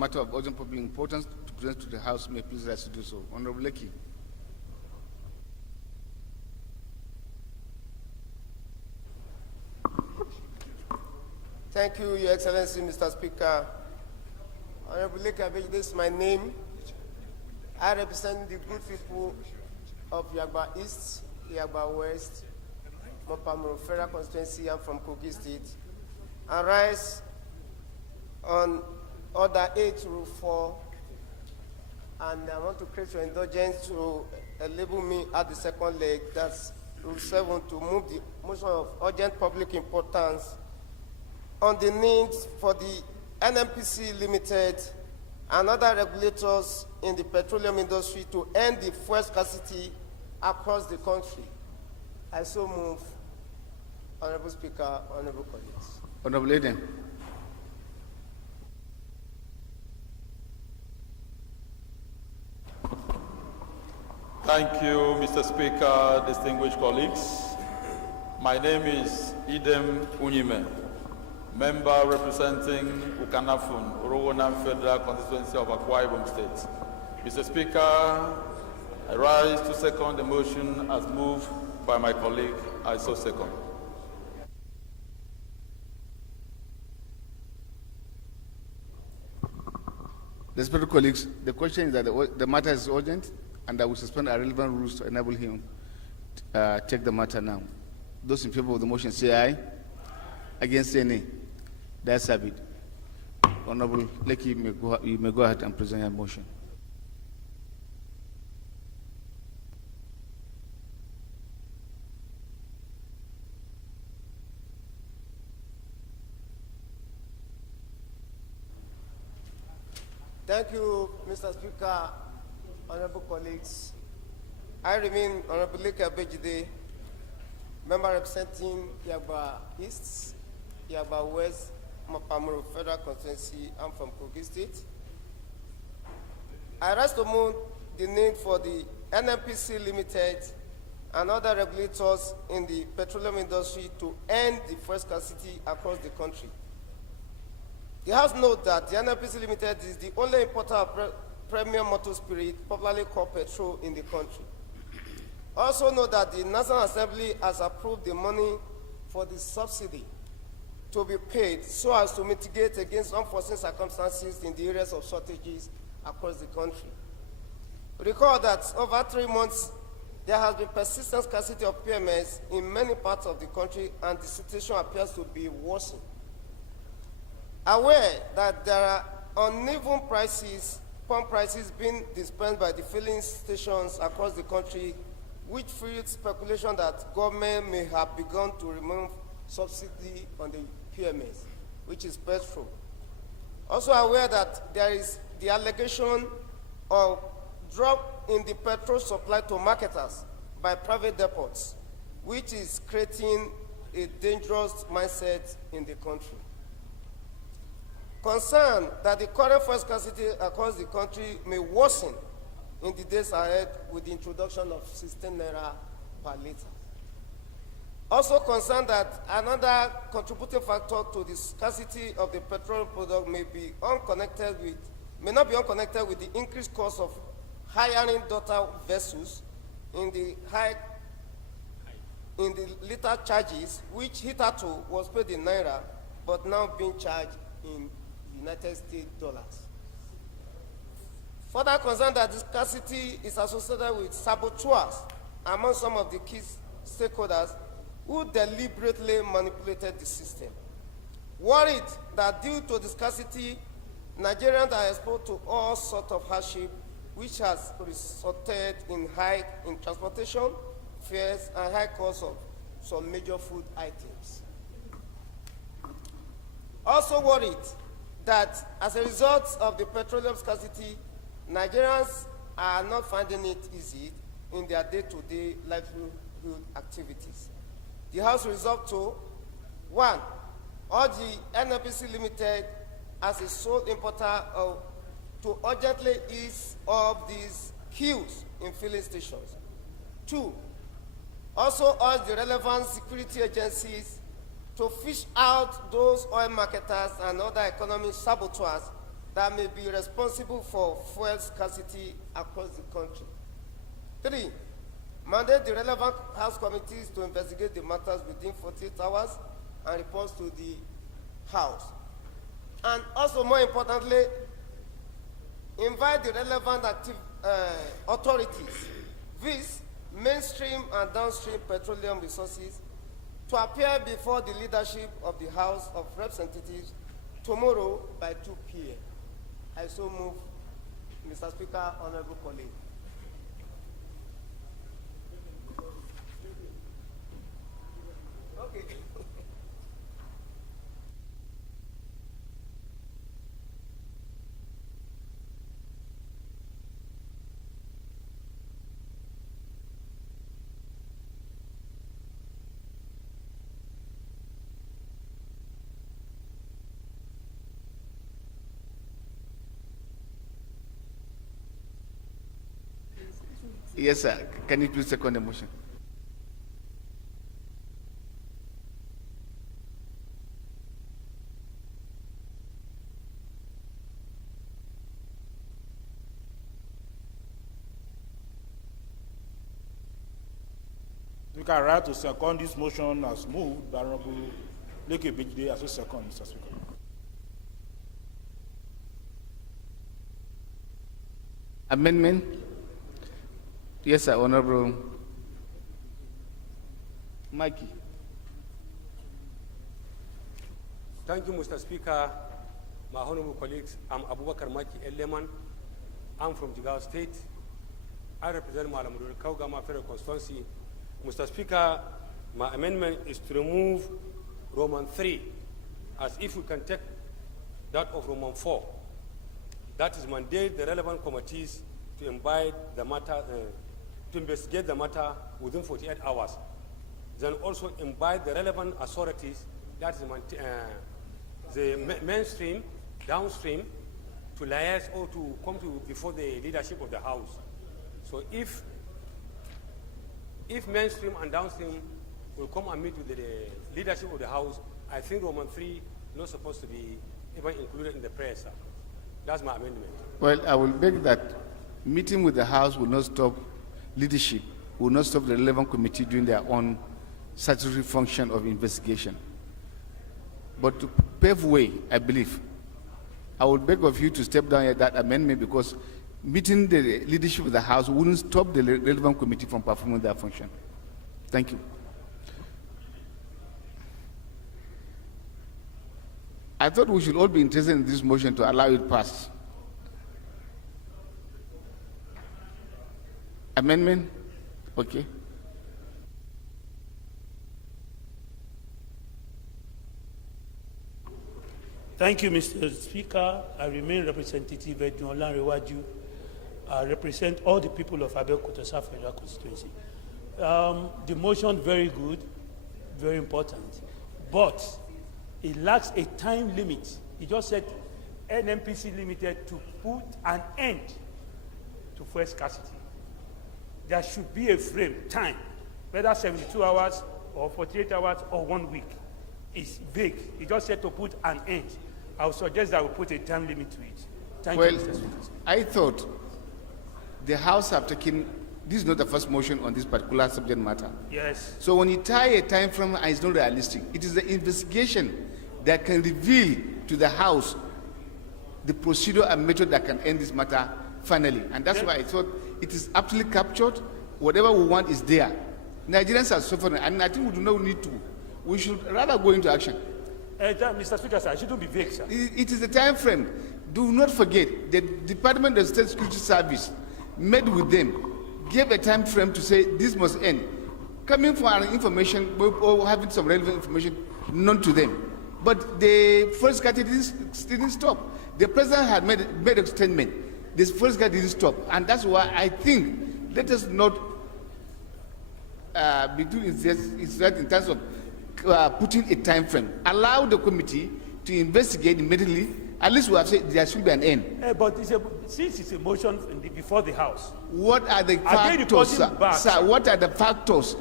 matter of urgent public importance to present to the House may please rise to do so. Honorable Lekki. Thank you, Your Excellency, Mr. Speaker. Honorable Lekki, this is my name. I represent the good people of Yagba East, Yagba West, Mopamuro Federal Constituency. I'm from Kogi State. I rise on Order 8-4, and I want to create your indulgence to label me at the second leg. That's Rule 7, to move the motion of urgent public importance on the needs for the NNPC Limited and other regulators in the petroleum industry to end the fuel scarcity across the country. I so move, Honorable Speaker, honorable colleagues. Honorable Eden. Thank you, Mr. Speaker, distinguished colleagues. My name is Idem Unyime, member representing Ukanafun, Orowonan Federal Constituency of Akwa Ibom State. Mr. Speaker, I rise to second the motion as moved by my colleague. I so second. Respected colleagues, the question is that the matter is urgent, and I will suspend our relevant rules to enable him to take the matter now. Those in favor of the motion say aye. Against say nay. That's it. Honorable Lekki, you may go ahead and present your motion. Thank you, Mr. Speaker, honorable colleagues. I remain Honorable Lekki Abejide, member representing Yagba East, Yagba West, Mopamuro Federal Constituency. I'm from Kogi State. I rise to move the need for the NNPC Limited and other regulators in the petroleum industry to end the fuel scarcity across the country. The House notes that the NNPC Limited is the only importer of premium motor spirit, popularly called petrol, in the country. Also note that the National Assembly has approved the money for the subsidy to be paid so as to mitigate against unforeseen circumstances in the areas of shortages across the country. Recall that over 3 months, there has been persistent scarcity of PMS in many parts of the country, and the situation appears to be worsening. Aware that there are uneven pump prices being dispensed by the filling stations across the country, which fuels speculation that government may have begun to remove subsidy on the PMS, which is petrol. Also aware that there is the allegation of drop in the petrol supply to marketers by private depots, which is creating a dangerous mindset in the country. Concerned that the current fuel scarcity across the country may worsen in the days ahead with the introduction of 16 naira per liter. Also concerned that another contributing factor to the scarcity of the petroleum product may not be unconnected with the increased cost of hiring daughter vessels in the liter charges, which hitherto was paid in naira, but now being charged in United States dollars. Further concerned that the scarcity is associated with saboteurs among some of the key stakeholders who deliberately manipulated the system. Worried that due to the scarcity, Nigerians are exposed to all sorts of hardship, which has resulted in high in transportation, fares, and high costs of some major food items. Also worried that as a result of the petroleum scarcity, Nigerians are not finding it easy in their day-to-day livelihood activities. The House resolved to, 1, urge the NNPC Limited as a sole importer to urgently ease up these queues in filling stations. 2, also urge the relevant security agencies to fish out those oil marketers and other economic saboteurs that may be responsible for fuel scarcity across the country. 3, mandate the relevant House committees to investigate the matters within 48 hours and report to the House. And also, more importantly, invite the relevant authorities, viz. Mainstream and downstream petroleum resources, to appear before the leadership of the House of Representatives tomorrow by 2 p.m. I so move, Mr. Speaker, honorable colleague. Okay. Yes, sir. Can you please second the motion? Speaker, I write to second this motion as moved by Honorable Leke Bejide as a second, Mr. Speaker. Amendment? Yes, sir, Honorable Mikey. Thank you, Mr. Speaker. My honorable colleagues, I'm Abubakar Maki Eleman. I'm from Jigawa State. I represent Malamudul Kaugama Federal Constituency. Mr. Speaker, my amendment is to remove Roman 3, as if we can take that of Roman 4. That is mandate the relevant committees to invite the matter, to investigate the matter within 48 hours. Then also invite the relevant authorities, that is the mainstream, downstream, to liaise or to come to before the leadership of the House. So if mainstream and downstream will come and meet with the leadership of the House, I think Roman 3 is not supposed to be even included in the prayer, sir. That's my amendment. Well, I will beg that meeting with the House will not stop leadership, will not stop the relevant committee doing their own statutory function of investigation. But to pave way, I believe, I will beg of you to step down at that amendment, because meeting the leadership of the House wouldn't stop the relevant committee from performing their function. Thank you. I thought we should all be interested in this motion to allow it pass. Amendment? Okay. Thank you, Mr. Speaker. I remain Representative Edwin Rewaju. I represent all the people of Abeokuta South Federal Constituency. The motion, very good, very important, but it lacks a time limit. It just said NMPC Limited to put an end to fuel scarcity. There should be a frame, time, whether 72 hours or 48 hours or 1 week. It's vague. It just said to put an end. I would suggest that we put a time limit to it. Thank you, Mr. Speaker. I thought the House have taken, this is not the first motion on this particular subject matter. Yes. So when you tie a time frame, it's not realistic. It is the investigation that can reveal to the House the procedure and method that can end this matter finally. And that's why I thought it is aptly captured. Whatever we want is there. Nigerians are suffering, and I think we do not need to. We should rather go into action. Mr. Speaker, sir, I shouldn't be vague, sir. It is the time frame. Do not forget, the Department of State Security Service met with them, gave a time frame to say this must end. Coming for our information or having some relevant information known to them. But the first category didn't stop. The president had made a statement. This first category didn't stop. And that's why I think let us not be doing this in terms of putting a time frame. Allow the committee to investigate immediately. At least we have said there should be an end. But since it's a motion before the House, what are the factors, sir? What are the factors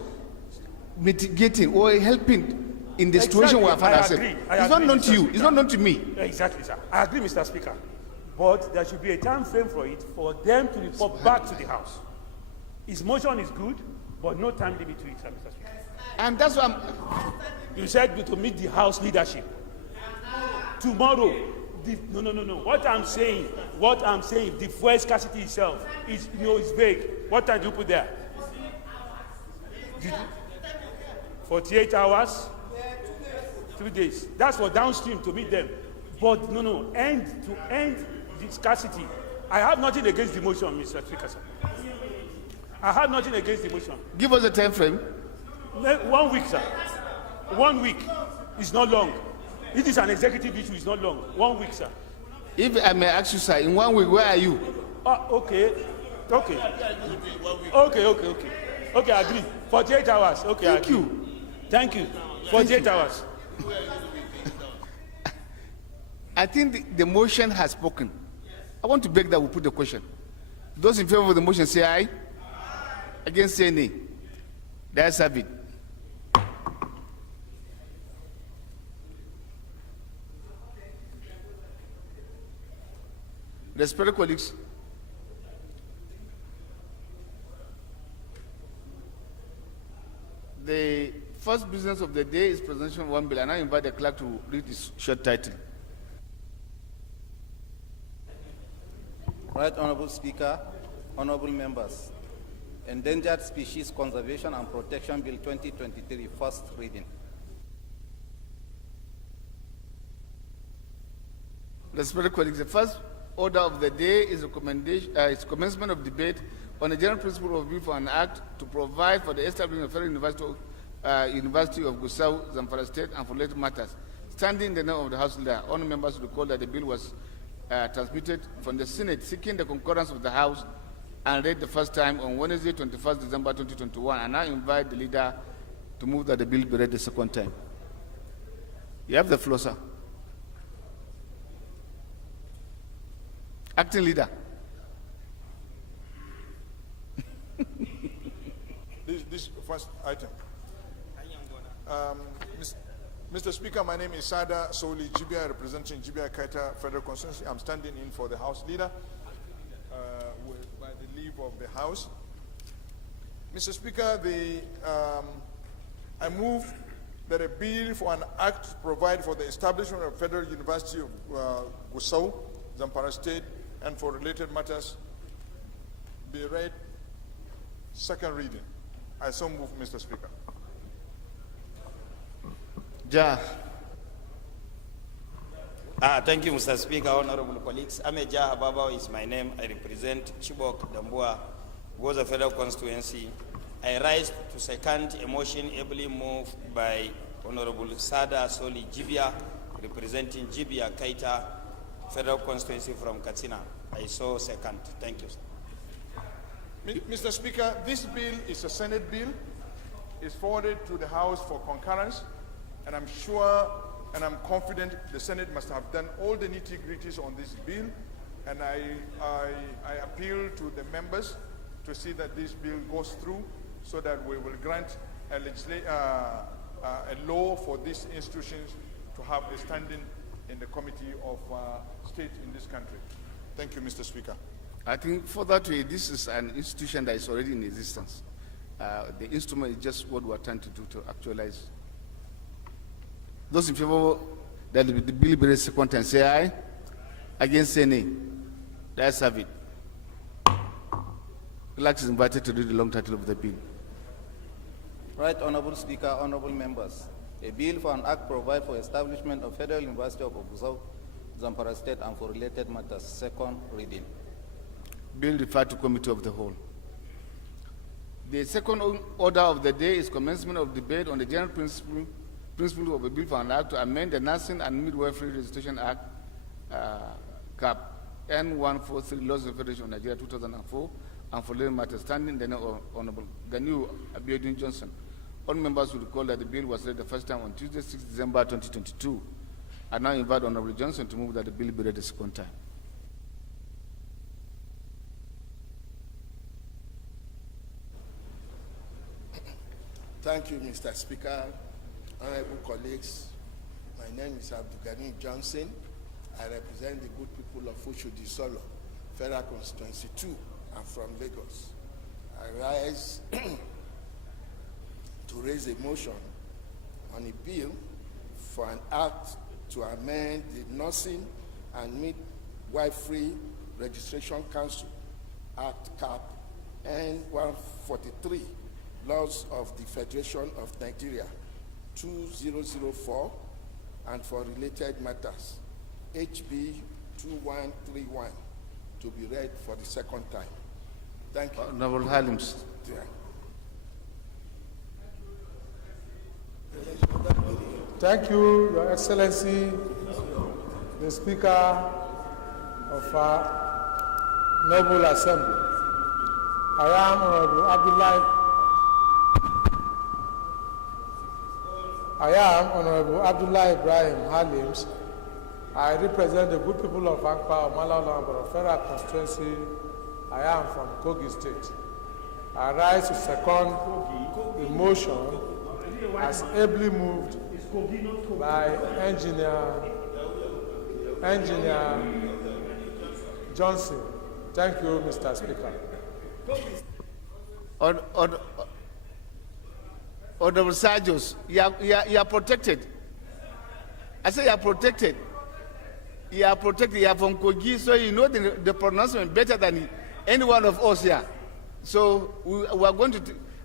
mitigating or helping in the situation we have found ourselves? It's not known to you. It's not known to me. Exactly, sir. I agree, Mr. Speaker. But there should be a time frame for it for them to report back to the House. His motion is good, but no time limit to it, Mr. Speaker. And that's why You said to meet the House leadership. Tomorrow. No. What I'm saying, the fuel scarcity itself is, is vague. What time do you put there? 48 hours? 3 days. That's for downstream to meet them. But end the scarcity. I have nothing against the motion, Mr. Speaker, sir. I have nothing against the motion. give us a time frame. 1 week, sir. 1 week is not long. It is an executive issue, it's not long. 1 week, sir. If I may ask you, sir, in 1 week, where are you? Okay, I agree. 48 hours. Okay, Thank you. 48 hours. I think the motion has spoken. I want to beg that we put the question. Those in favor of the motion say aye. Against say nay. That's have it. Respected colleagues, the first business of the day is presentation of one bill, and I invite the clerk to read this short title. Right Honorable Speaker, honorable members, Endangered Species Conservation and Protection Bill 2023, first reading. Respected colleagues, the first order of the day is commencement of debate on the general principle of bill for an act to provide for the establishment of Federal University of Gusau, Zamfara State, and for related matters. Standing in the name of the House Leader, all members recall that the bill was transmitted from the Senate seeking the concurrence of the House and read the first time on Wednesday, 21st December 2021. And I invite the leader to move that the bill be read the second time. You have the floor, sir. Acting leader. This first item. Mr. Speaker, my name is Sada Soli Jibia, representing Jibia Kaita Federal Constituency. I'm standing in for the House Leader by the leave of the House. Mr. Speaker, I move that a bill for an act to provide for the establishment of Federal University of Gusau, Zamfara State, and for related matters be read second reading. I so move, Mr. Speaker. Ja. Thank you, Mr. Speaker, honorable colleagues. Ameja Ababa is my name. I represent Chibok, Dambua, Goza Federal Constituency. I rise to second a motion ably moved by Honorable Sada Soli Jibia, representing Jibia Kaita Federal Constituency from Katsina. I so second. Thank you, sir. Mr. Speaker, this bill is a Senate bill. It's forwarded to the House for concurrence, and I'm sure and I'm confident the Senate must have done all the nitty-gritties on this bill, and I appeal to the members to see that this bill goes through so that we will grant a law for these institutions to have a standing in the Committee of State in this country. Thank you, Mr. Speaker. I think for that way, this is an institution that is already in existence. The instrument is just what we are trying to do to actualize. Those in favor that the bill be read second time say aye. Against say nay. Let's have it. Clerk is invited to read the long title of the bill. Right Honorable Speaker, honorable members, a bill for an act provide for establishment of Federal University of Gusau, Zamfara State, and for related matters, second reading. Bill referred to Committee of the Whole. The second order of the day is commencement of debate on the general principle of a bill for an act to amend the Nursing and Midwifery Registration Act, CAP, N143, Laws of the Federation of Nigeria 2004, and for related matters, standing in the name of Honorable Ganiu Abiodun Johnson. All members will recall that the bill was read the first time on Tuesday, 6 December 2022. I now invite Honorable Johnson to move that the bill be read the second time. Thank you, Mr. Speaker, honorable colleagues. My name is Abdulgani Johnson. I represent the good people of Oshodi Solo, Federal Constituency 2. I'm from Lagos. I rise to raise a motion on a bill for an act to amend the Nursing and Midwifery Registration Council Act Cap N143, Laws of the Federation of Nigeria 2004, and for related matters, HB 2131, to be read for the second time. Thank you. Honorable Halims. Yeah. Thank you, Your Excellency, the Speaker of our Noble Assembly. I am Honorable Abdullah Ibrahim Halims. I represent the good people of Akpa, Malala, Federal Constituency. I am from Kogi State. I rise to second the motion as ably moved by Engineer Johnson. Thank you, Mr. Speaker. Honorable Sajos, you are protected. I say you are protected. You are protected. You are from Kogi, so you know the pronouncement better than any one of us here. So we are going to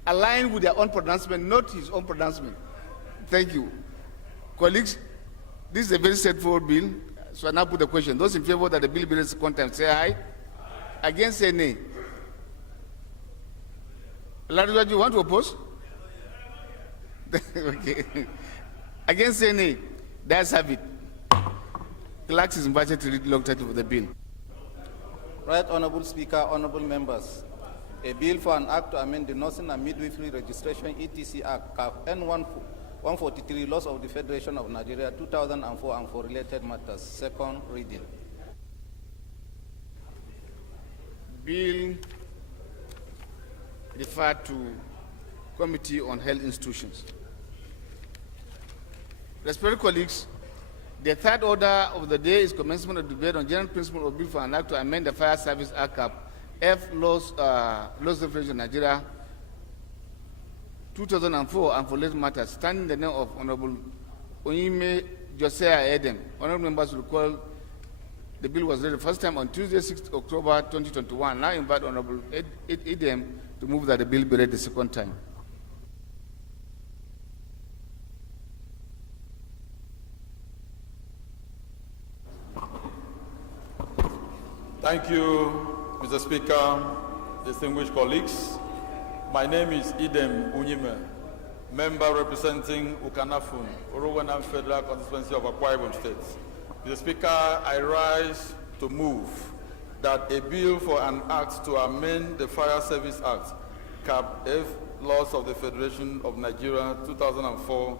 align with their own pronouncement, not his own pronouncement. Thank you. Colleagues, this is a very straightforward bill. So I now put the question. Those in favor that the bill be read second time, say aye. Against, say nay. Larry, you want to oppose? Okay. Against, say nay. That's have it. Clerk is invited to read the long title of the bill. Right, Honorable Speaker, honorable members. A bill for an act to amend the Nursing and Midwifery Registration ETC Act, CAF N143, Laws of the Federation of Nigeria 2004, and for related matters. Second reading. Bill referred to Committee on Health Institutions. Respected colleagues, the third order of the day is commencement of debate on general principle of bill for an act to amend the Fire Service Act Cap F Laws of the Federation of Nigeria 2004 and for related matters, standing in the name of Honorable Onyime Josiah Edem. Honorable members will recall the bill was read the first time on Tuesday, 6th October 2021. Now invite Honorable Edem to move that the bill be read the second time. Thank you, Mr. Speaker, distinguished colleagues. My name is Idem Unyime, member representing Ukanafun, Orowana Federal Constituency of Akwa Ibom State. Mr. Speaker, I rise to move that a bill for an act to amend the Fire Service Act, Cap F, Laws of the Federation of Nigeria 2004,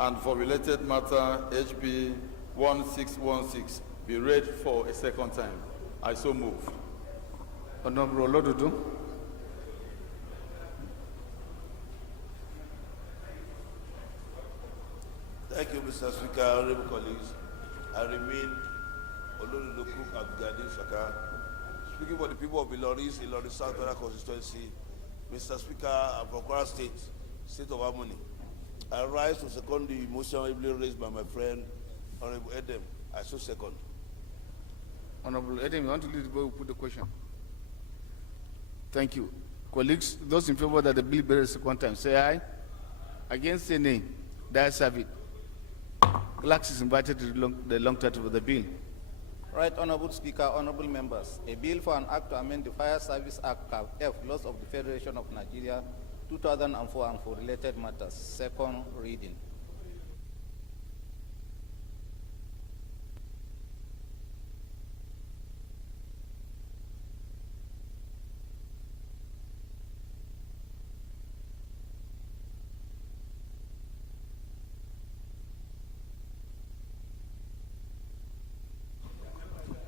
and for related matter, HB 1616, be read for a second time. I so move. Honorable Olodudu. Thank you, Mr. Speaker, honorable colleagues. I remain Olodudu Abdulgadi Saka, speaking for the people of Iloris, Iloris South Federal Constituency. Mr. Speaker, I'm from Kwara State, State of Harmony. I rise to second the motion ably raised by my friend, Honorable Edem. I so second. Honorable Edem, you want to lead the bill, put the question. Thank you. Colleagues, those in favor that the bill be read the second time, say aye. Against, say nay. That's have it. Clerk is invited to the long title of the bill. Right, Honorable Speaker, honorable members. A bill for an act to amend the Fire Service Act, CAF F, Laws of the Federation of Nigeria 2004, and for related matters. Second reading.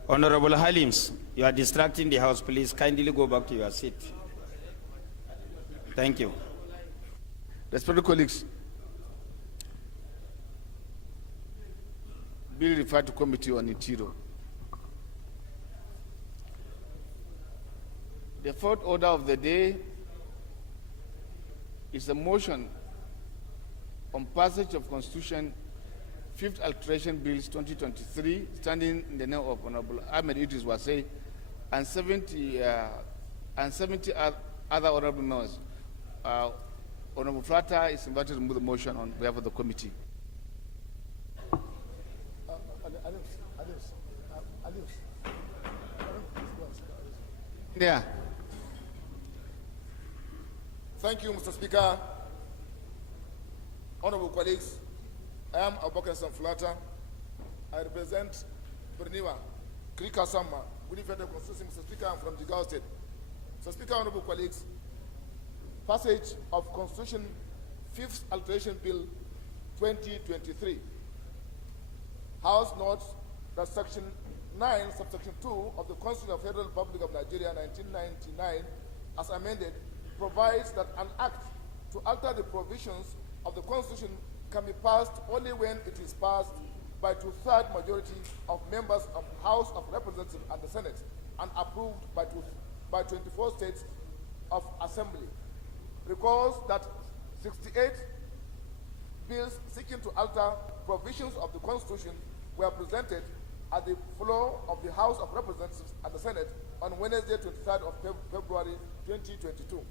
Honorable Halims, you are distracting the House. Please kindly go back to your seat. Thank you. Respected colleagues, bill referred to Committee on Interior. The fourth order of the day is a motion on passage of Constitution 5th Alteration Bills 2023, standing in the name of Honorable Ahmed Idris Wasey and 70 other honorable members. Honorable Frater is invited to move the motion on behalf of the committee. Yeah. Thank you, Mr. Speaker. Honorable colleagues, I am Abubakar Samflata. I represent Berniwa, Krika Sama, Gudi Federal Constituency. Mr. Speaker, I'm from Jigawa State. Mr. Speaker, honorable colleagues, passage of Constitution 5th Alteration Bill 2023. House notes that Section 9, Subsection 2 of the Constitution of the Federal Republic of Nigeria, 1999, as amended, provides that an act to alter the provisions of the Constitution can be passed only when it is passed by 2/3 majority of members of the House of Representatives and the Senate and approved by 24 states of assembly. Recalls that 68 bills seeking to alter provisions of the Constitution were presented at the floor of the House of Representatives and the Senate on Wednesday, 23rd of February 2022.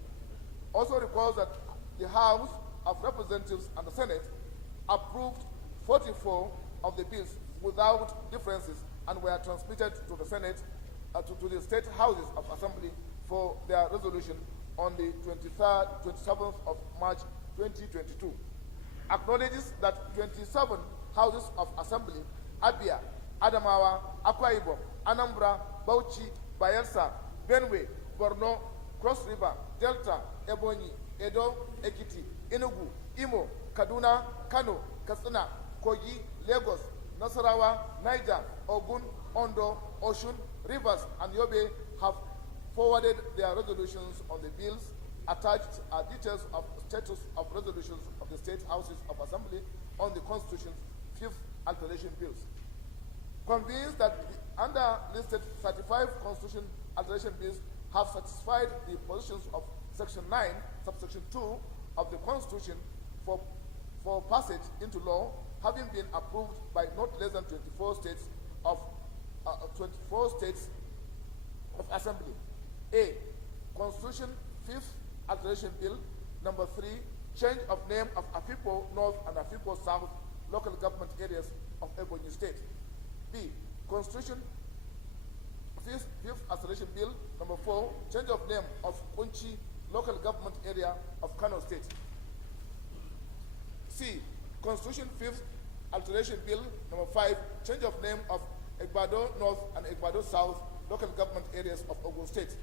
Also recalls that the House of Representatives and the Senate approved 44 of the bills without differences and were transmitted to the Senate, to the state houses of assembly for their resolution on the 27th of March 2022. Acknowledges that 27 houses of assembly, Abia, Adamawa, Akwa Ibom, Anambra, Bauchi, Bayelsa, Benue, Borno, Cross River, Delta, Ebonyi, Edo, Ekiti, Enugu, Imo, Kaduna, Kano, Katsina, Kogi, Lagos, Nasarawa, Niger, Ogun, Ondo, Oshun, Rivers, and Yobe have forwarded their resolutions on the bills. Attached are details of status of resolutions of the state houses of assembly on the Constitution's 5th alteration bills. Convinced that the under-listed 35 Constitution alteration bills have satisfied the positions of Section 9, Subsection 2 of the Constitution for passage into law, having been approved by not less than 24 states of assembly. A. Constitution 5th Alteration Bill number 3, change of name of Afipo North and Afipo South local government areas of Ebonyi State. B. Constitution 5th Alteration Bill number 4, change of name of Kunchi local government area of Kano State. C. Constitution 5th Alteration Bill number 5, change of name of Egbado North and Egbado South local government areas of Ogun State.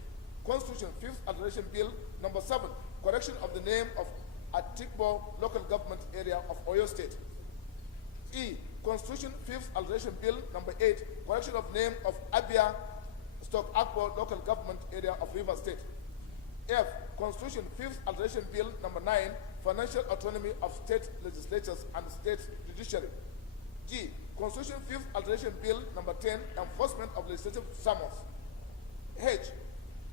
Constitution 5th Alteration Bill number 7, correction of the name of Atikbo local government area of Oyo State. E. Constitution 5th Alteration Bill number 8, correction of name of Abia Akbo local government area of River State. F. Constitution 5th Alteration Bill number 9, financial autonomy of state legislatures and state judiciary. G. Constitution 5th Alteration Bill number 10, enforcement of legislative summons. H.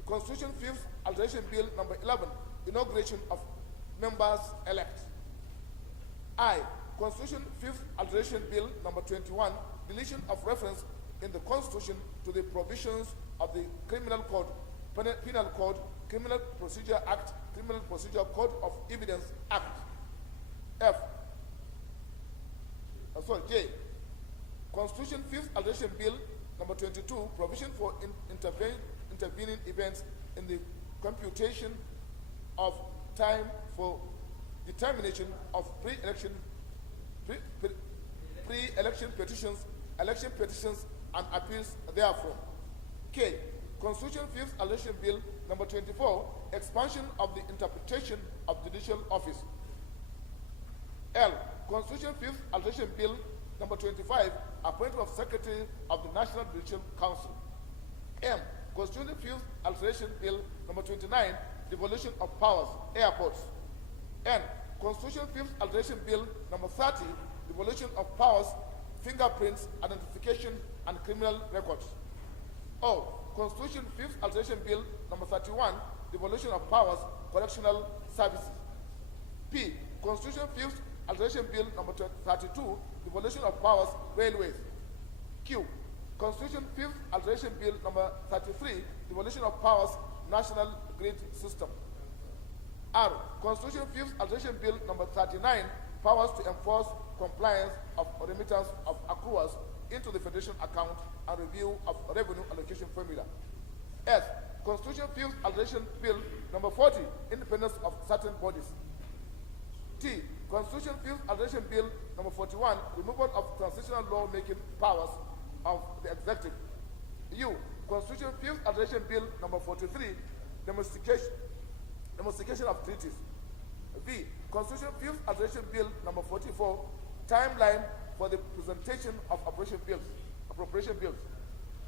Constitution 5th Alteration Bill number 11, inauguration of members-elect. I. Constitution 5th Alteration Bill number 21, deletion of reference in the Constitution to the provisions of the Criminal Code, Penal Code, Criminal Procedure Act, Criminal Procedure Code of Evidence Act. J. Constitution 5th Alteration Bill number 22, provision for intervening events in the computation of time for determination of pre-election petitions, election petitions, and appeals therefrom. K. Constitution 5th Alteration Bill number 24, expansion of the interpretation of judicial office. L. Constitution 5th Alteration Bill number 25, appointment of Secretary of the National Judicial Council. M. Constitution 5th Alteration Bill number 29, devolution of powers, airports. N. Constitution 5th Alteration Bill number 30, devolution of powers, fingerprints, identification, and criminal records. O. Constitution 5th Alteration Bill number 31, Devolution of Powers, Correctional Services. P. Constitution 5th Alteration Bill number 32, Devolution of Powers, Railways. Q. Constitution 5th Alteration Bill number 33, Devolution of Powers, National Grid System. R. Constitution 5th Alteration Bill number 39, Powers to enforce compliance of remittance of accruals into the Federation account and review of revenue allocation formula. S. Constitution 5th Alteration Bill number 40, Independence of certain bodies. T. Constitution 5th Alteration Bill number 41, Removal of transitional law-making powers of the executive. U. Constitution 5th Alteration Bill number 43, Domestication of treaties. V. Constitution 5th Alteration Bill number 44, Timeline for the presentation of appropriation bills.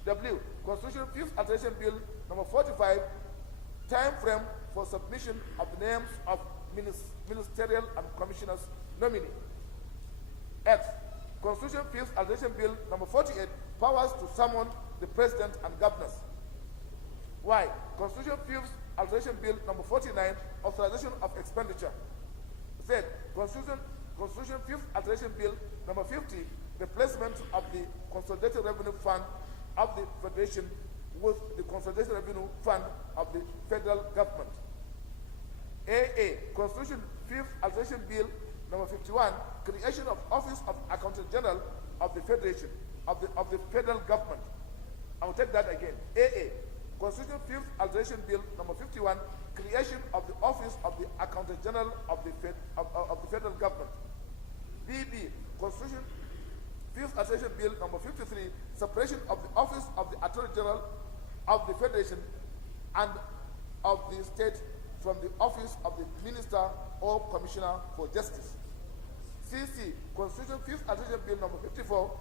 W. Constitution 5th Alteration Bill number 45, Time frame for submission of the names of ministerial and commissioners nominee. X. Constitution 5th Alteration Bill number 48, Powers to summon the President and Governors. Y. Constitution 5th Alteration Bill number 49, Authorization of Expenditure. Z. Constitution 5th Alteration Bill number 50, Replacement of the Consolidated Revenue Fund of the Federation with the Consolidated Revenue Fund of the Federal Government. AA. Constitution 5th Alteration Bill number 51, Creation of Office of Accountant General of the Federation, of the Federal Government. I will take that again. AA. Constitution 5th Alteration Bill number 51, Creation of the Office of the Accountant General of the Federal Government. BB. Constitution 5th Alteration Bill number 53, Separation of the Office of the Attorney General of the Federation and of the State from the office of the Minister or Commissioner for Justice. CC. Constitution 5th Alteration Bill number 54,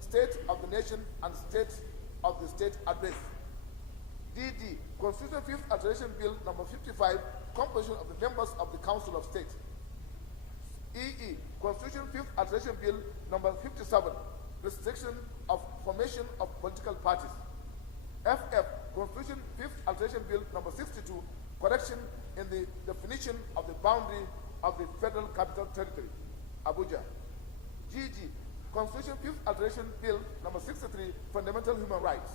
State of the Nation and State of the State Address. DD. Constitution 5th Alteration Bill number 55, Composition of the Members of the Council of State. EE. Constitution 5th Alteration Bill number 57, Restriction of Formation of Political Parties. FF. Constitution 5th Alteration Bill number 62, Correction in the definition of the boundary of the Federal Capital Territory, Abuja. GG. Constitution 5th Alteration Bill number 63, Fundamental Human Rights.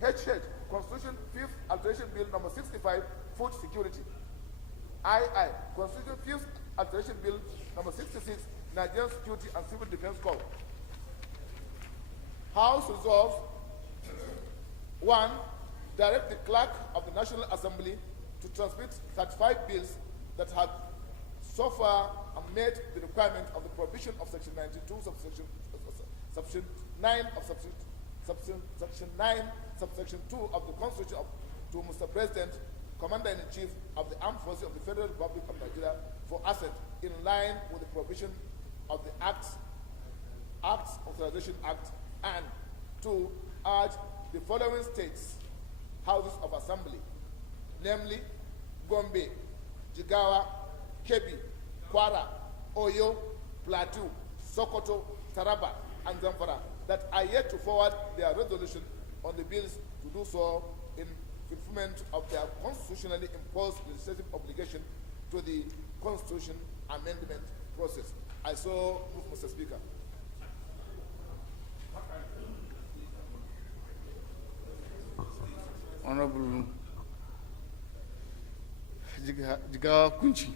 HH. Constitution 5th Alteration Bill number 65, Food Security. II. Constitution 5th Alteration Bill number 66, Nigerian Security and Civil Defense Code. House resolves: 1. Direct the clerk of the National Assembly to transmit 35 bills that have so far met the requirement of the provision of Section 92, subsection 9 of Section 9, subsection 2 of the Constitution to Mr. President, Commander-in-Chief of the Armed Forces of the Federal Republic of Nigeria for assent in line with the provision of the Acts Authorization Act, and 2. Urge the following states' houses of assembly, namely Gombe, Jigawa, Kebbi, Kwara, Oyo, Plateau, Sokoto, Taraba, and Zamfara, that are yet to forward their resolution on the bills to do so in fulfillment of their constitutionally imposed legislative obligation to the Constitution amendment process. I so move, Mr. Speaker. Honorable Jigawa Kunchi.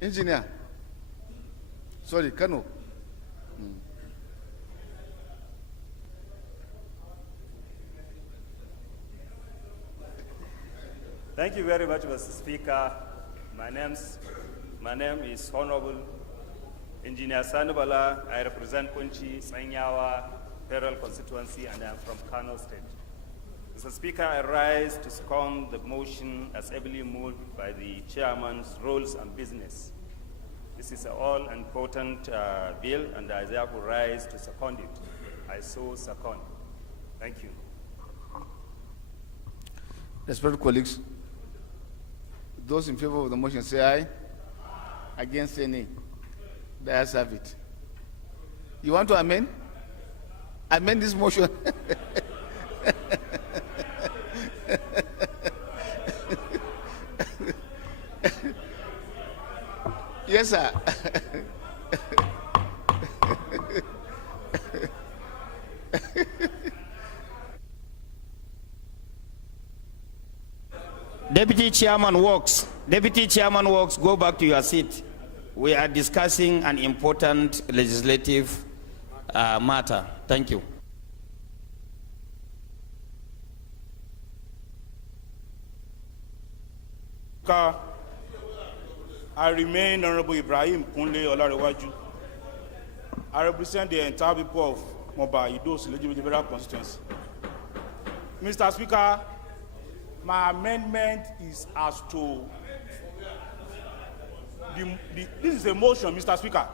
Engineer. Sorry, Kano. Thank you very much, Mr. Speaker. My name is Honorable Engineer Sanubala. I represent Kunchi, Sanyawa Federal Constituency, and I am from Kano State. Mr. Speaker, I rise to second the motion as ably moved by the Chairman's Rules and Business. This is an all-important bill, and I therefore rise to second it. I so second. Thank you. Respected colleagues, those in favor of the motion say aye. Against, say nay. The ayes have it. You want to amend? amend this motion. Yes, sir. Deputy Chairman Works, go back to your seat. We are discussing an important legislative matter. Thank you. I remain Honorable Ibrahim Kunle Olarewaju. I represent the entire people of Moba Idos Legislative constituency. Mr. Speaker, my amendment is as to this is a motion, Mr. Speaker.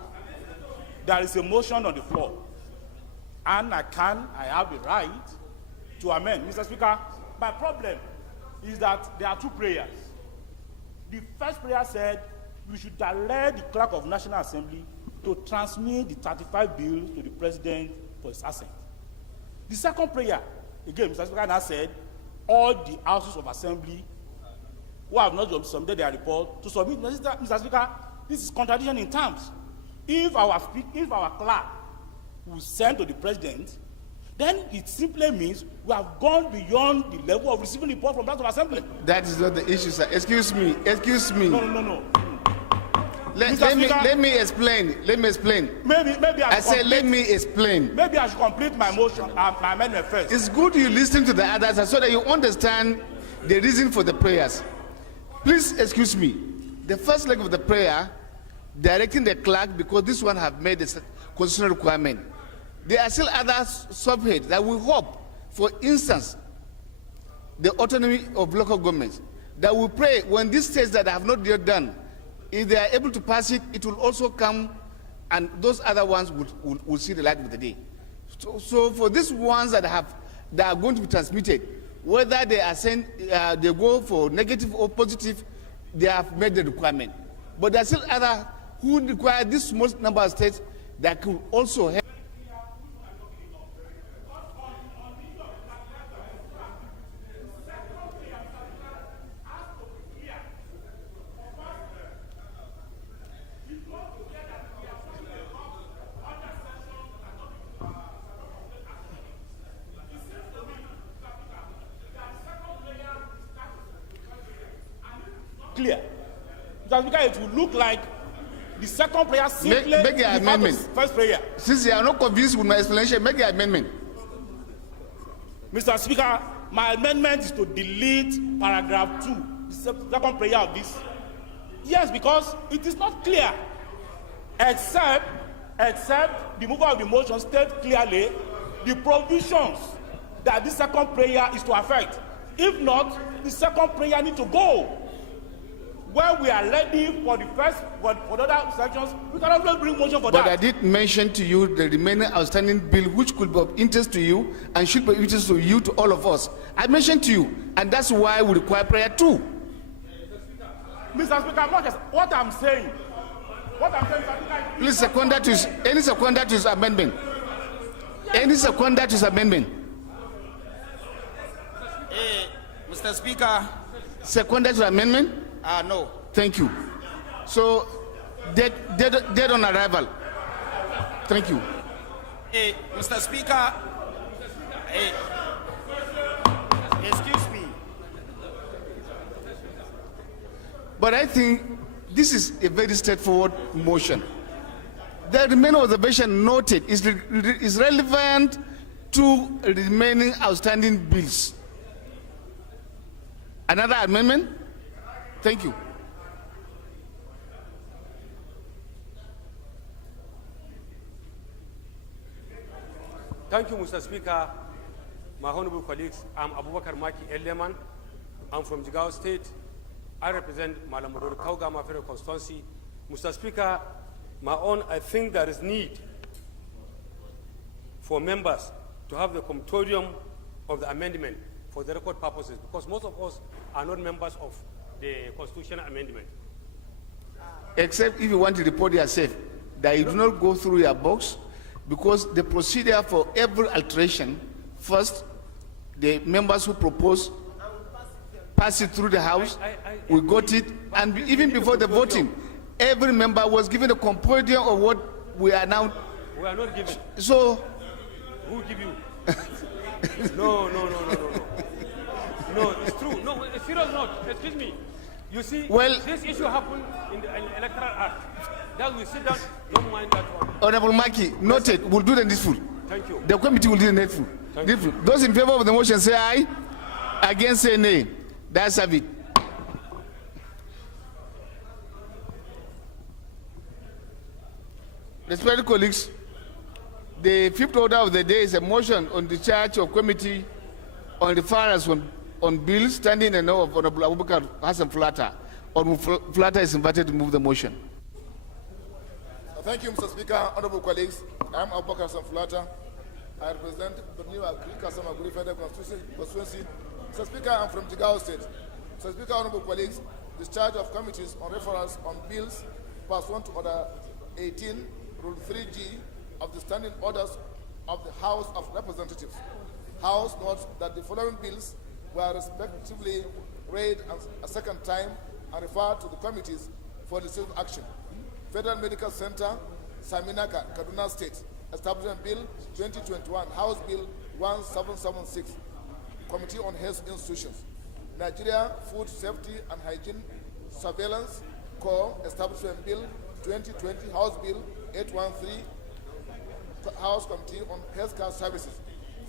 There is a motion on the floor, and I have the right to amend. Mr. Speaker, my problem is that there are two prayers. The first prayer said we should direct the clerk of National Assembly to transmit the 35 bills to the president for his assent. The second prayer, again, Mr. Speaker, now said all the houses of assembly who have not submitted their report to submit. Mr. Speaker, this is contradiction in terms. If our clerk will send to the president, then it simply means we have gone beyond the level of receiving report from that of assembly. That is not the issue, sir. Excuse me. No. Let me explain. Maybe I said let me explain. Maybe I should complete my motion, my amendment first. It's good you listen to the others so that you understand the reason for the prayers. Please excuse me. The first leg of the prayer, directing the clerk, because this one have made a constitutional requirement. There are still other subheads that we hope, for instance, the autonomy of local governments, that we pray when these states that have not yet done, if they are able to pass it, it will also come, and those other ones will see the light of the day. So for these ones that are going to be transmitted, whether they are they go for negative or positive, they have made the requirement. But there are still other who require this small number of states that could also help. Clear. Because it will look like the second prayer simply make the amendment. First prayer. Since you are not convinced with my explanation, make the amendment. Mr. Speaker, my amendment is to delete paragraph 2, the second prayer of this. Yes, because it is not clear, except the mover of the motion state clearly the provisions that this second prayer is to affect. If not, the second prayer need to go. When we are ready for the first, for the other sections, we can always bring motion for that. But I did mention to you the remaining outstanding bill which could be of interest to you and should be of interest to you, to all of us. I mentioned to you, and that's why we require prayer too. Mr. Speaker, what I'm saying, please second that to any seconder to his amendment. Any seconder to his amendment. Mr. Speaker. Seconder to amendment? No. Thank you. So, dead on arrival. Thank you. Mr. Speaker. Excuse me. But I think this is a very straightforward motion. The remaining observation noted is relevant to remaining outstanding bills. Another amendment? Thank you. Thank you, Mr. Speaker. My honorable colleagues, I'm Abubakar Maki Eleman. I'm from Jigawa State. I represent Malamudor Kaugama Federal Constituency. Mr. Speaker, I think there is need for members to have the comptorium of the amendment for the record purposes, because most of us are not members of the constitutional amendment. Except if you want to report yourself, that you do not go through your box, because the procedure for every alteration, first, the members who propose pass it through the House, we got it, and even before the voting, every member was given a compendium of what we are now. We are not given. So, Who give you? No. No, it's true. No, it's serious note. Excuse me. You see, well, this issue happened in the Electoral Act. That we sit down, don't mind that one. Honorable Maki, noted, we'll do the needful. Thank you. The committee will do the needful. Those in favor of the motion say aye. Against say nay. That's have it. Respected colleagues, the fifth order of the day is a motion on the charge of committee on referrals on bills standing in the name of Honorable Abubakar Hassan Flatter. Honorable Flatter is invited to move the motion. Thank you, Mr. Speaker. Honorable colleagues, I am Abubakar Hassan Flatter. I represent the new Agri Federal Constituency. Mr. Speaker, I'm from Jigawa State. Mr. Speaker, honorable colleagues, discharge of committees on referrals on bills pursuant to Order 18, Rule 3G of the Standing Orders of the House of Representatives. House notes that the following bills were respectively read a second time and referred to the committees for decisive action. Federal Medical Center, Saminaka, Kaduna State, Establishment Bill 2021, House Bill 1776, Committee on Health Institutions. Nigeria Food Safety and Hygiene Surveillance Corps, Establishment Bill 2020, House Bill 813, House Committee on Healthcare Services.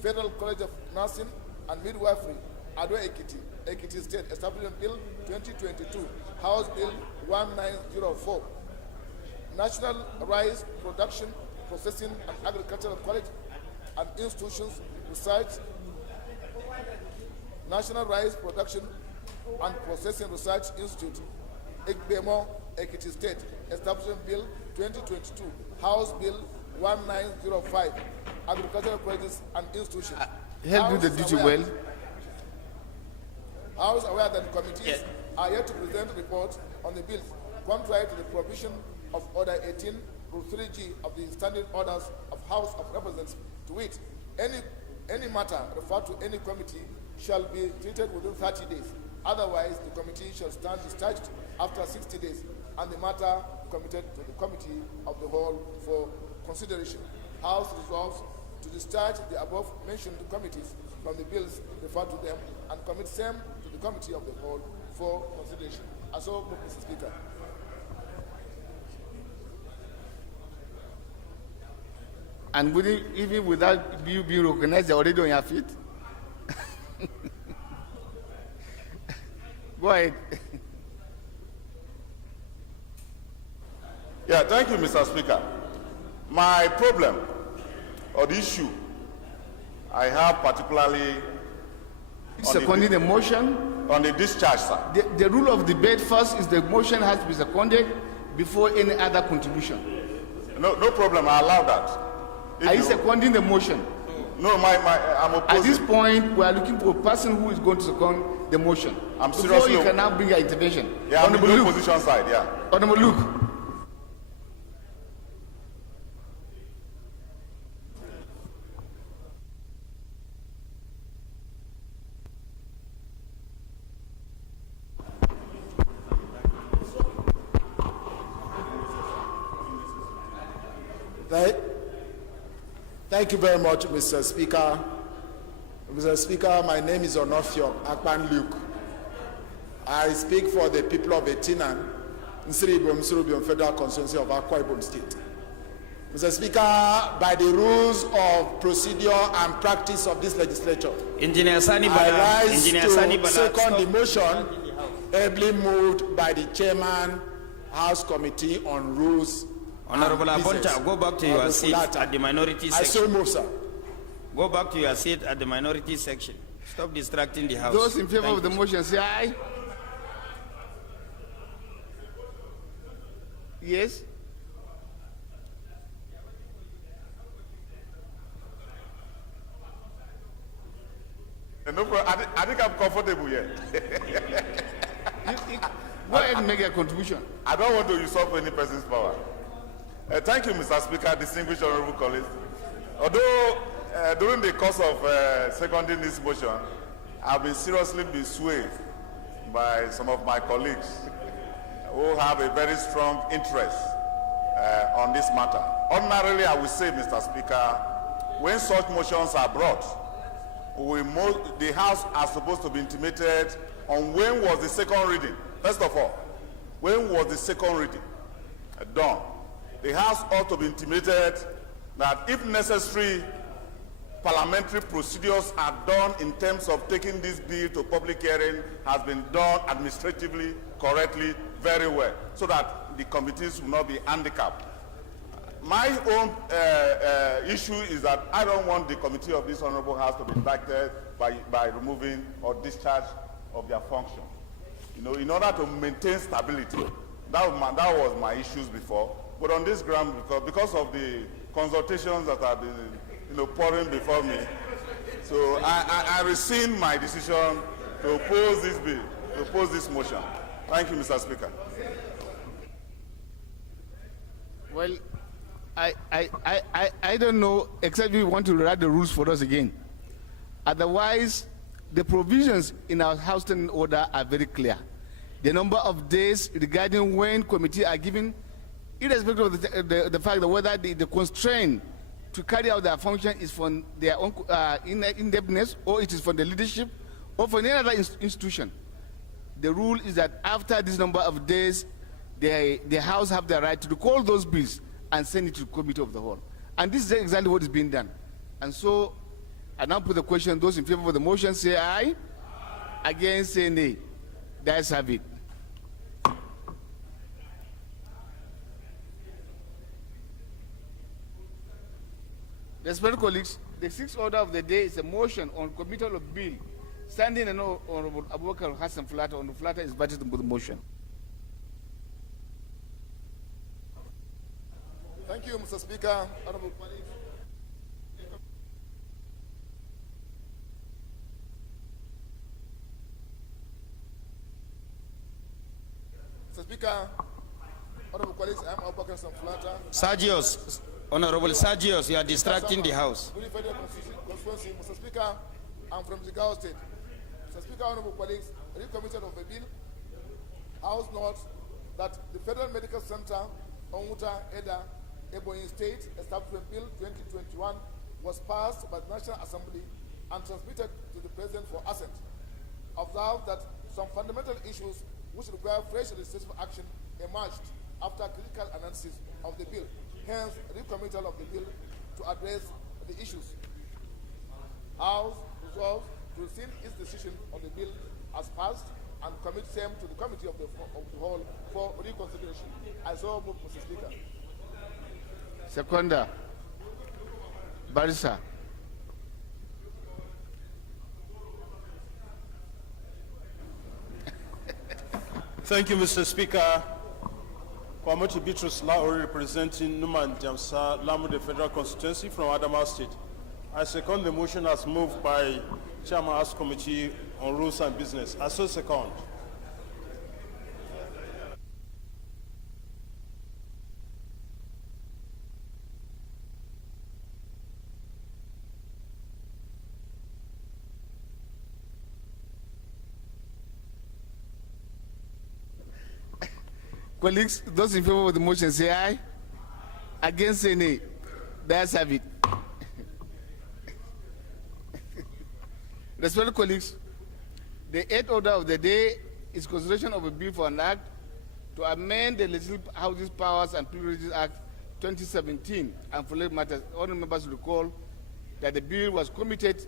Federal College of Nursing and Midwifery, Ado Ekiti State, Establishment Bill 2022, House Bill 1904. National Rice Production, Processing and Agricultural College and Institutions Research, National Rice Production and Processing Research Institute, Igbemo, Ekiti State, Establishment Bill 2022, House Bill 1905, Agricultural Colleges and Institutions. Help do the duty well. House aware that the committees are yet to present a report on the bills, contrary to the provision of Order 18, Rule 3G of the Standing Orders of House of Representatives, to which any matter referred to any committee shall be treated within 30 days. Otherwise, the committee shall stand discharged after 60 days, and the matter committed to the committee of the whole for consideration. House resolves to discharge the above mentioned committees from the bills referred to them and commit same to the committee of the whole for consideration. As so, Mr. Speaker. And even without you being recognized, they're already on your feet? Go ahead. Yeah, thank you, Mr. Speaker. My problem or the issue I have particularly seconding the motion on the discharge, sir. The rule of debate first is the motion has to be seconded before any other contribution. No problem. I allow that. Are you seconding the motion? No, I'm opposing. At this point, we are looking for a person who is going to second the motion. I'm seriously. Before you can now bring your intervention. Yeah, I'm on the opposition side. Yeah. Honorable Luke. Thank you very much, Mr. Speaker. Mr. Speaker, my name is Onofio Akpan Luke. I speak for the people of Etinan, Nsiribiom Federal Constituency of Akwa Ibom State. Mr. Speaker, by the rules of procedure and practice of this legislature, I rise to second the motion ably moved by the Chairman, House Committee on Rules. Honorable Abonta, go back to your seat at the minority section. I so move, sir. Go back to your seat at the minority section. Stop distracting the House. Those in favor of the motion say aye. Yes. No problem. I think I'm comfortable here. Go ahead and make a contribution. I don't want to usurp any person's power. Thank you, Mr. Speaker, distinguished honorable colleagues. Although during the course of seconding this motion, I've been seriously been swayed by some of my colleagues who have a very strong interest on this matter. Ordinarily, I would say, Mr. Speaker, when such motions are brought, the House are supposed to be intimated on when was the second reading. First of all, when was the second reading done? The House ought to be intimated that if necessary, parliamentary procedures are done in terms of taking this bill to public hearing has been done administratively, correctly, very well, so that the committees will not be handicapped. My own issue is that I don't want the committee of this Honorable House to be impacted by removing or discharge of their function. You know, in order to maintain stability. That was my issues before. But on this ground, because of the consultations that have been pouring before me, so I rescind my decision to oppose this bill, to oppose this motion. Thank you, Mr. Speaker. Well, I don't know, except you want to write the rules for us again. Otherwise, the provisions in our House Standing Order are very clear. The number of days regarding when committee are given, irrespective of the fact that whether the constraint to carry out their function is from their own in-depthness, or it is from the leadership, or from any other institution. The rule is that after this number of days, the House have the right to recall those bills and send it to the committee of the whole. And this is exactly what is being done. And so, I now put the question, those in favor of the motion say aye. Against say nay. The ayes have it. Respected colleagues, the sixth order of the day is a motion on committal of bill. Standing and Honorable Abubakar Hassan Flatter. Honorable Flatter is invited to put the motion. Thank you, Mr. Speaker. Honorable colleagues. Mr. Speaker, honorable colleagues, I am Abubakar Hassan Flatter. Sergius, Honorable Sergius, you are distracting the House. Mr. Speaker, I'm from Jigawa State. Mr. Speaker, honorable colleagues, recommitted of a bill, House notes that the Federal Medical Center, Onguta, Eda, Ebonyi State Establishment Bill 2021 was passed by the National Assembly and transmitted to the President for assent. Observe that some fundamental issues which require fresh legislative action emerged after critical analysis of the bill. Hence, recommittal of the bill to address the issues. House resolves to rescind its decision on the bill as passed and commit same to the committee of the whole for reconsideration. I so move, Mr. Speaker. Seconder. Barisa. Thank you, Mr. Speaker. Kwamoti Bitrus Laori, representing Numan Jamsa, Lamu, the Federal Constituency from Adamawa State. I second the motion as moved by Chairman House Committee on Rules and Business. I so second. Colleagues, those in favor of the motion say aye. Against say nay. The ayes have it. Respected colleagues, the eighth order of the day is consideration of a bill for an act to amend the Legislative Houses Powers and Privileges Act 2017 and for related matters. All members recall that the bill was committed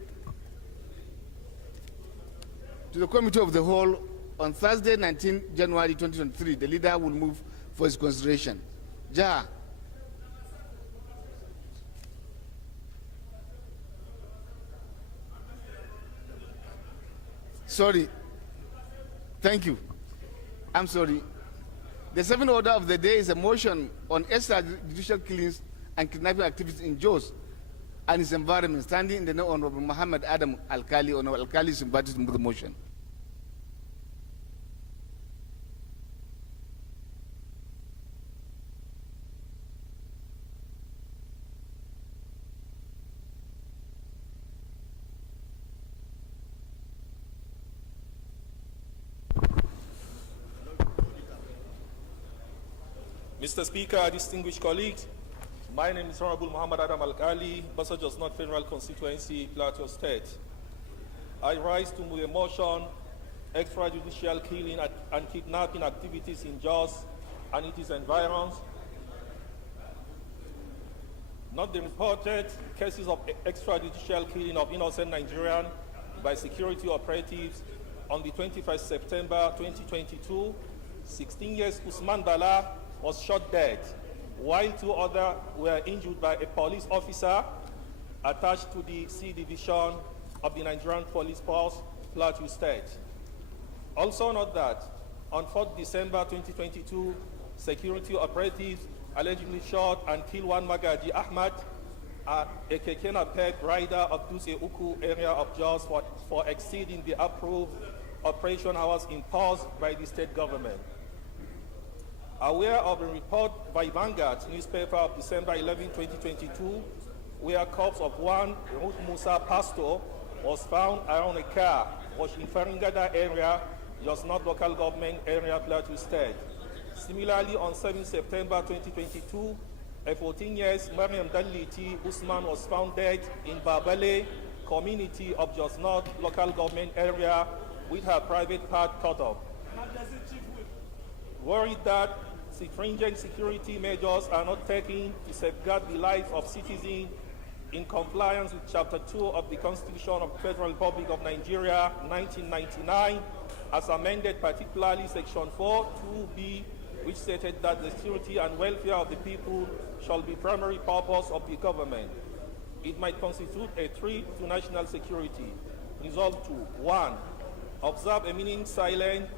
to the Committee of the Whole on Thursday, 19 January 2023. The leader will move for his consideration. Ja. Sorry. Thank you. I'm sorry. The seventh order of the day is a motion on extrajudicial killings and kidnapping activities in Jos and its environment. Standing in the name of Honorable Muhammad Adam Alkali. Honorable Alkali is invited to move the motion. Mr. Speaker, distinguished colleagues, my name is Honorable Muhammad Adam Al-Ghali, Basajos North Federal Constituency, Plateau State. I rise to move a motion extrajudicial killing and kidnapping activities in Jos and its environs, not the reported cases of extrajudicial killing of innocent Nigerians by security operatives on the 21st September 2022. 16 years Usman Bala was shot dead, while 2 others were injured by a police officer attached to the C Division of the Nigerian Police Force, Plateau State. Also note that on 4th December 2022, security operatives allegedly shot and killed one Magaji Ahmad, a Kekena Peg rider of Duse Uku area of Jos for exceeding the approved operation hours imposed by the state government. Aware of a report by Vanguard newspaper of December 11, 2022, where corpse of one Ruth Musa pastor was found around a car was in Faringada area, Jos North local government area, Plateau State. Similarly, on 7 September 2022, a 14 years Mariam Daliti Usman was found dead in Babale community of Jos North local government area with her private part cut off. Worried that stringent security measures are not taken to safeguard the lives of citizens in compliance with Chapter 2 of the Constitution of the Federal Republic of Nigeria, 1999, as amended, particularly Section 4(2)(b), which stated that the security and welfare of the people shall be primary purpose of the government. It might constitute a threat to national security. Resolved to 1. Observe a minute silence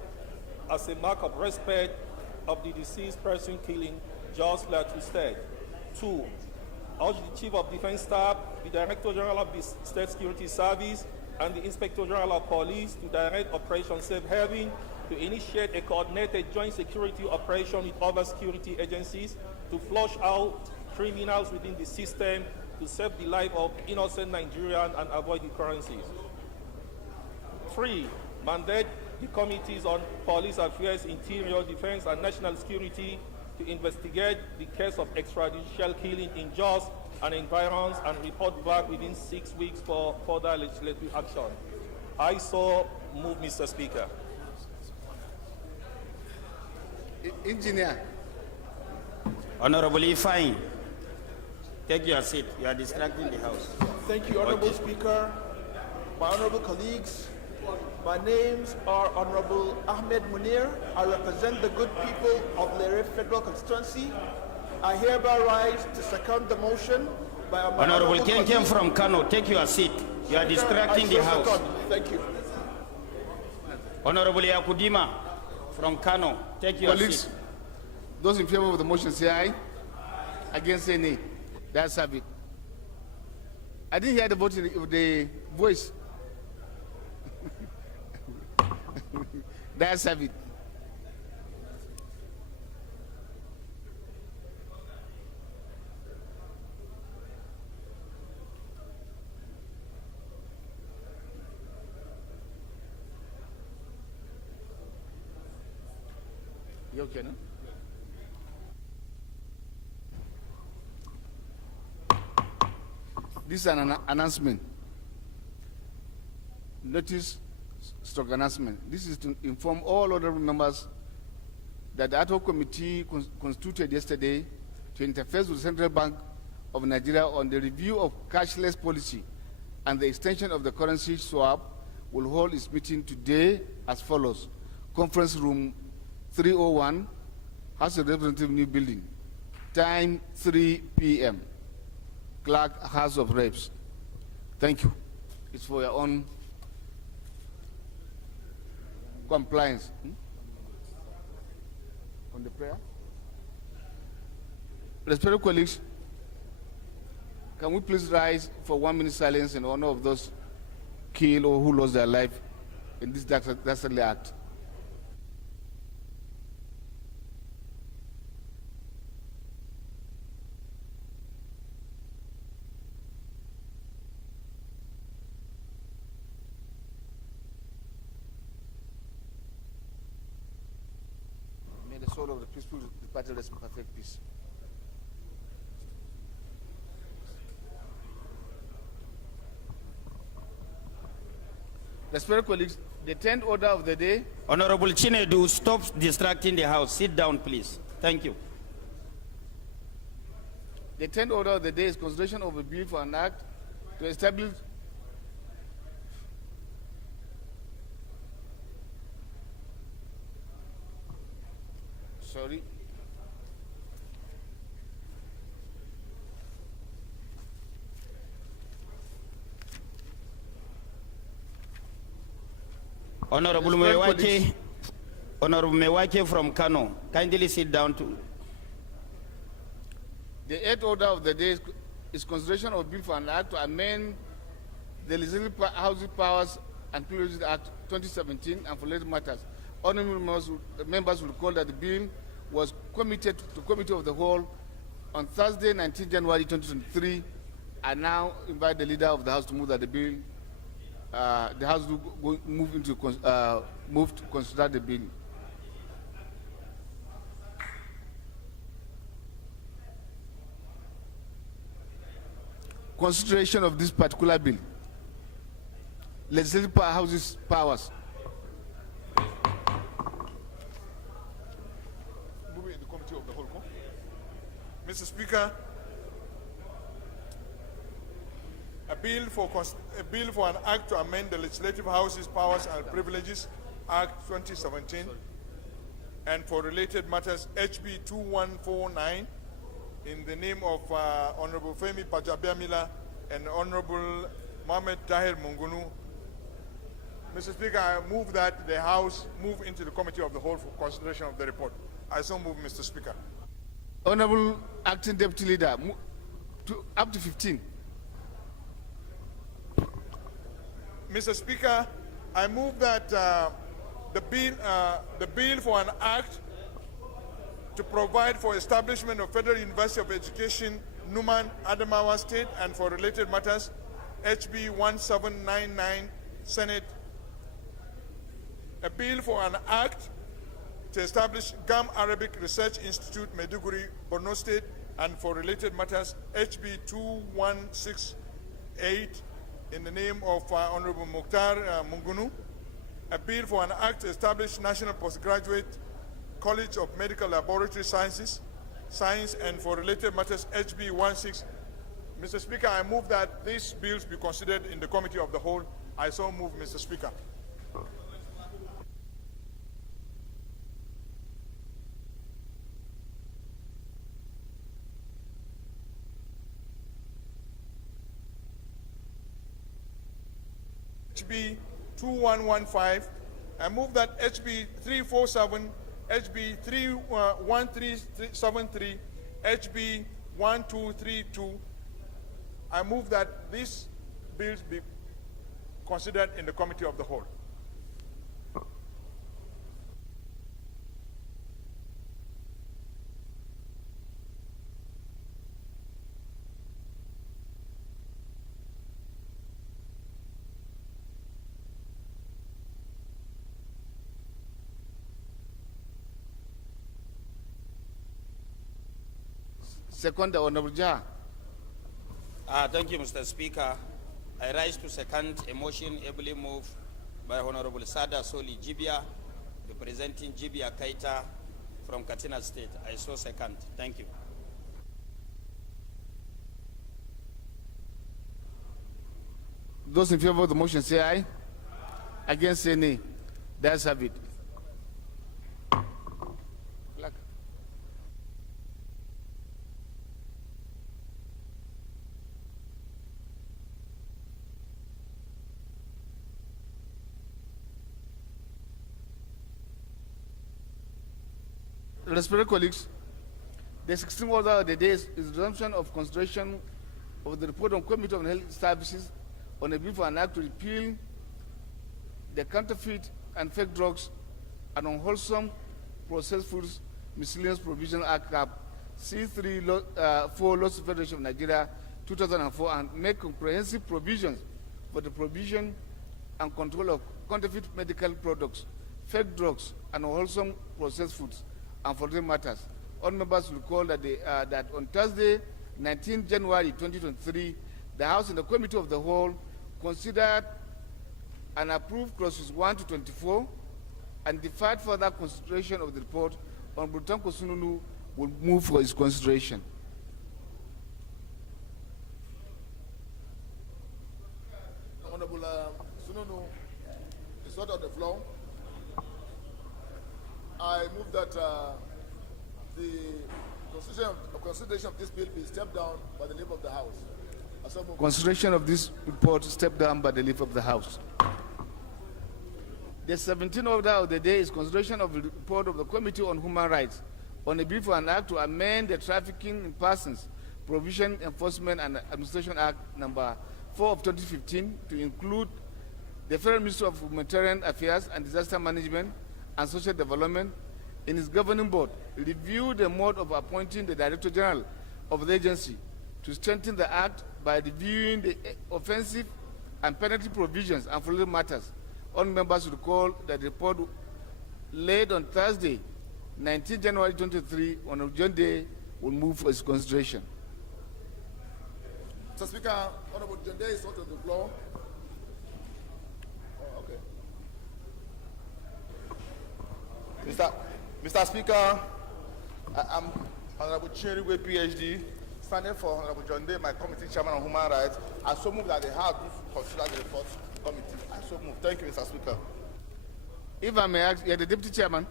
as a mark of respect of the deceased person killing Jos Plateau State. 2. Urge the Chief of Defense Staff, the Director General of the State Security Service, and the Inspector General of Police to direct Operation Safe Haven to initiate a coordinated joint security operation with other security agencies to flush out criminals within the system to save the life of innocent Nigerians and avoid occurrences. 3. Mandate the Committees on Police Affairs, Interior, Defense, and National Security to investigate the case of extrajudicial killing in Jos and environs and report back within 6 weeks for further legislative action. I so move, Mr. Speaker. Engineer. Honorable Ifeanyi, take your seat. You are distracting the House. Thank you, Honorable Speaker. My honorable colleagues, my names are Honorable Ahmed Munir. I represent the good people of Lere Federal Constituency. I hereby rise to second the motion by my Honorable Ken from Kano, take your seat. You are distracting the House. Thank you. Honorable Yakudima from Kano, take your seat. Those in favor of the motion say aye. Against say nay. That's have it. I didn't hear the vote of the voice. That's have it. You okay, no? This is an announcement. Notice stock announcement. This is to inform all other members that the ad hoc committee constituted yesterday to interface with the Central Bank of Nigeria on the review of cashless policy and the extension of the currency swap will hold its meeting today as follows. Conference room 301, House of Representatives, New Building. Time 3 p.m. Clerk, House of Reps. Thank you. It's for your own compliance. On the prayer. Respected colleagues, can we please rise for 1 minute silence in honor of those killed or who lost their life in this dastardly act? sword of the peaceful departed rest in perfect peace. Respected colleagues, the 10th order of the day. Honorable Chinedu, stop distracting the House. Sit down, please. Thank you. The 10th order of the day is consideration of a bill for an act to establish Honorable Mewake, Honorable Mewake from Kano, kindly sit down too. The 8th order of the day is consideration of a bill for an act to amend the Legislative Housing Powers and Privileges Act 2017 and for related matters. Honorable members will recall that the bill was committed to Committee of the Whole on Thursday, 19 January 2023. I now invite the Leader of the House to move that the bill, the House will move to consider the bill. Consideration of this particular bill. Legislative Houses powers. Move it in the Committee of the Whole. Mr. Speaker, a bill for an act to amend the Legislative Houses Powers and Privileges Act 2017 and for related matters HB 2149 in the name of Honorable Femi Pajabiamila and Honorable Mohamed Tahir Mungunu. Mr. Speaker, I move that the House move into the Committee of the Whole for consideration of the report. I so move, Mr. Speaker. Honorable Acting Deputy Leader, up to 15. Mr. Speaker, I move that the bill for an act to provide for establishment of Federal University of Education, Numan, Adamawa State, and for related matters, HB 1799, Senate. A bill for an act to establish GAM Arabic Research Institute, Maiduguri, Borno State, and for related matters, HB 2168, in the name of Honorable Mukhtar Mungunu. A bill for an act to establish National Postgraduate College of Medical Laboratory Science, and for related matters, HB 16. Mr. Speaker, I move that these bills be considered in the Committee of the Whole. I so move, Mr. Speaker. HB 2115. I move that HB 347, HB 1373, HB 1232. I move that these bills be considered in the Committee of the Whole. Second, the Honorable Jah. Thank you, Mr. Speaker. I rise to second a motion ably moved by Honorable Sada Soli Jibia, representing Jibia Kaita from Katsina State. I so second. Thank you. Those in favor of the motion say aye. Against say nay. The ayes have it. Respected colleagues, the 16th order of the day is resumption of consideration of the report on Committee on Health Services on a bill for an act to repeal the Counterfeit and Fake Drugs and Unwholesome Processed Foods Miscellaneous Provision Act Cap C3-4 Laws of Federation of Nigeria 2004 and make comprehensive provisions for the provision and control of counterfeit medical products, fake drugs, and unwholesome processed foods, and for matters. All members will recall that, that on Thursday, 19 January 2023, the House and the Committee of the Whole considered and approved clauses 1 to 24 and deferred further consideration of the report. Honorable Tanko Sununu will move for his consideration. Honorable Sununu is not on the floor. I move that the consideration of this bill be stepped down by the leave of the House. Consideration of this report stepped down by the leave of the House. The 17th order of the day is consideration of the report of the Committee on Human Rights on a bill for an act to amend the Trafficking in Persons Provision Enforcement and Administration Act number 4 of 2015 to include the Federal Ministry of Humanitarian Affairs and Disaster Management and Social Development in its governing board, review the mode of appointing the Director General of the agency to strengthen the act by reviewing the offensive and penalty provisions and related matters. All members recall that the report laid on Thursday, 19 January 2023, on John Day, will move for its consideration. Mr. Speaker, Honorable John Day is not on the floor. Oh, okay. Mr. Speaker, I'm Honorable Cherigwe, PhD, standing for Honorable John Day, my committee chairman on human rights. I so move that the House consider the report committee. I so move. Thank you, Mr. Speaker. If I may ask, you're the deputy chairman?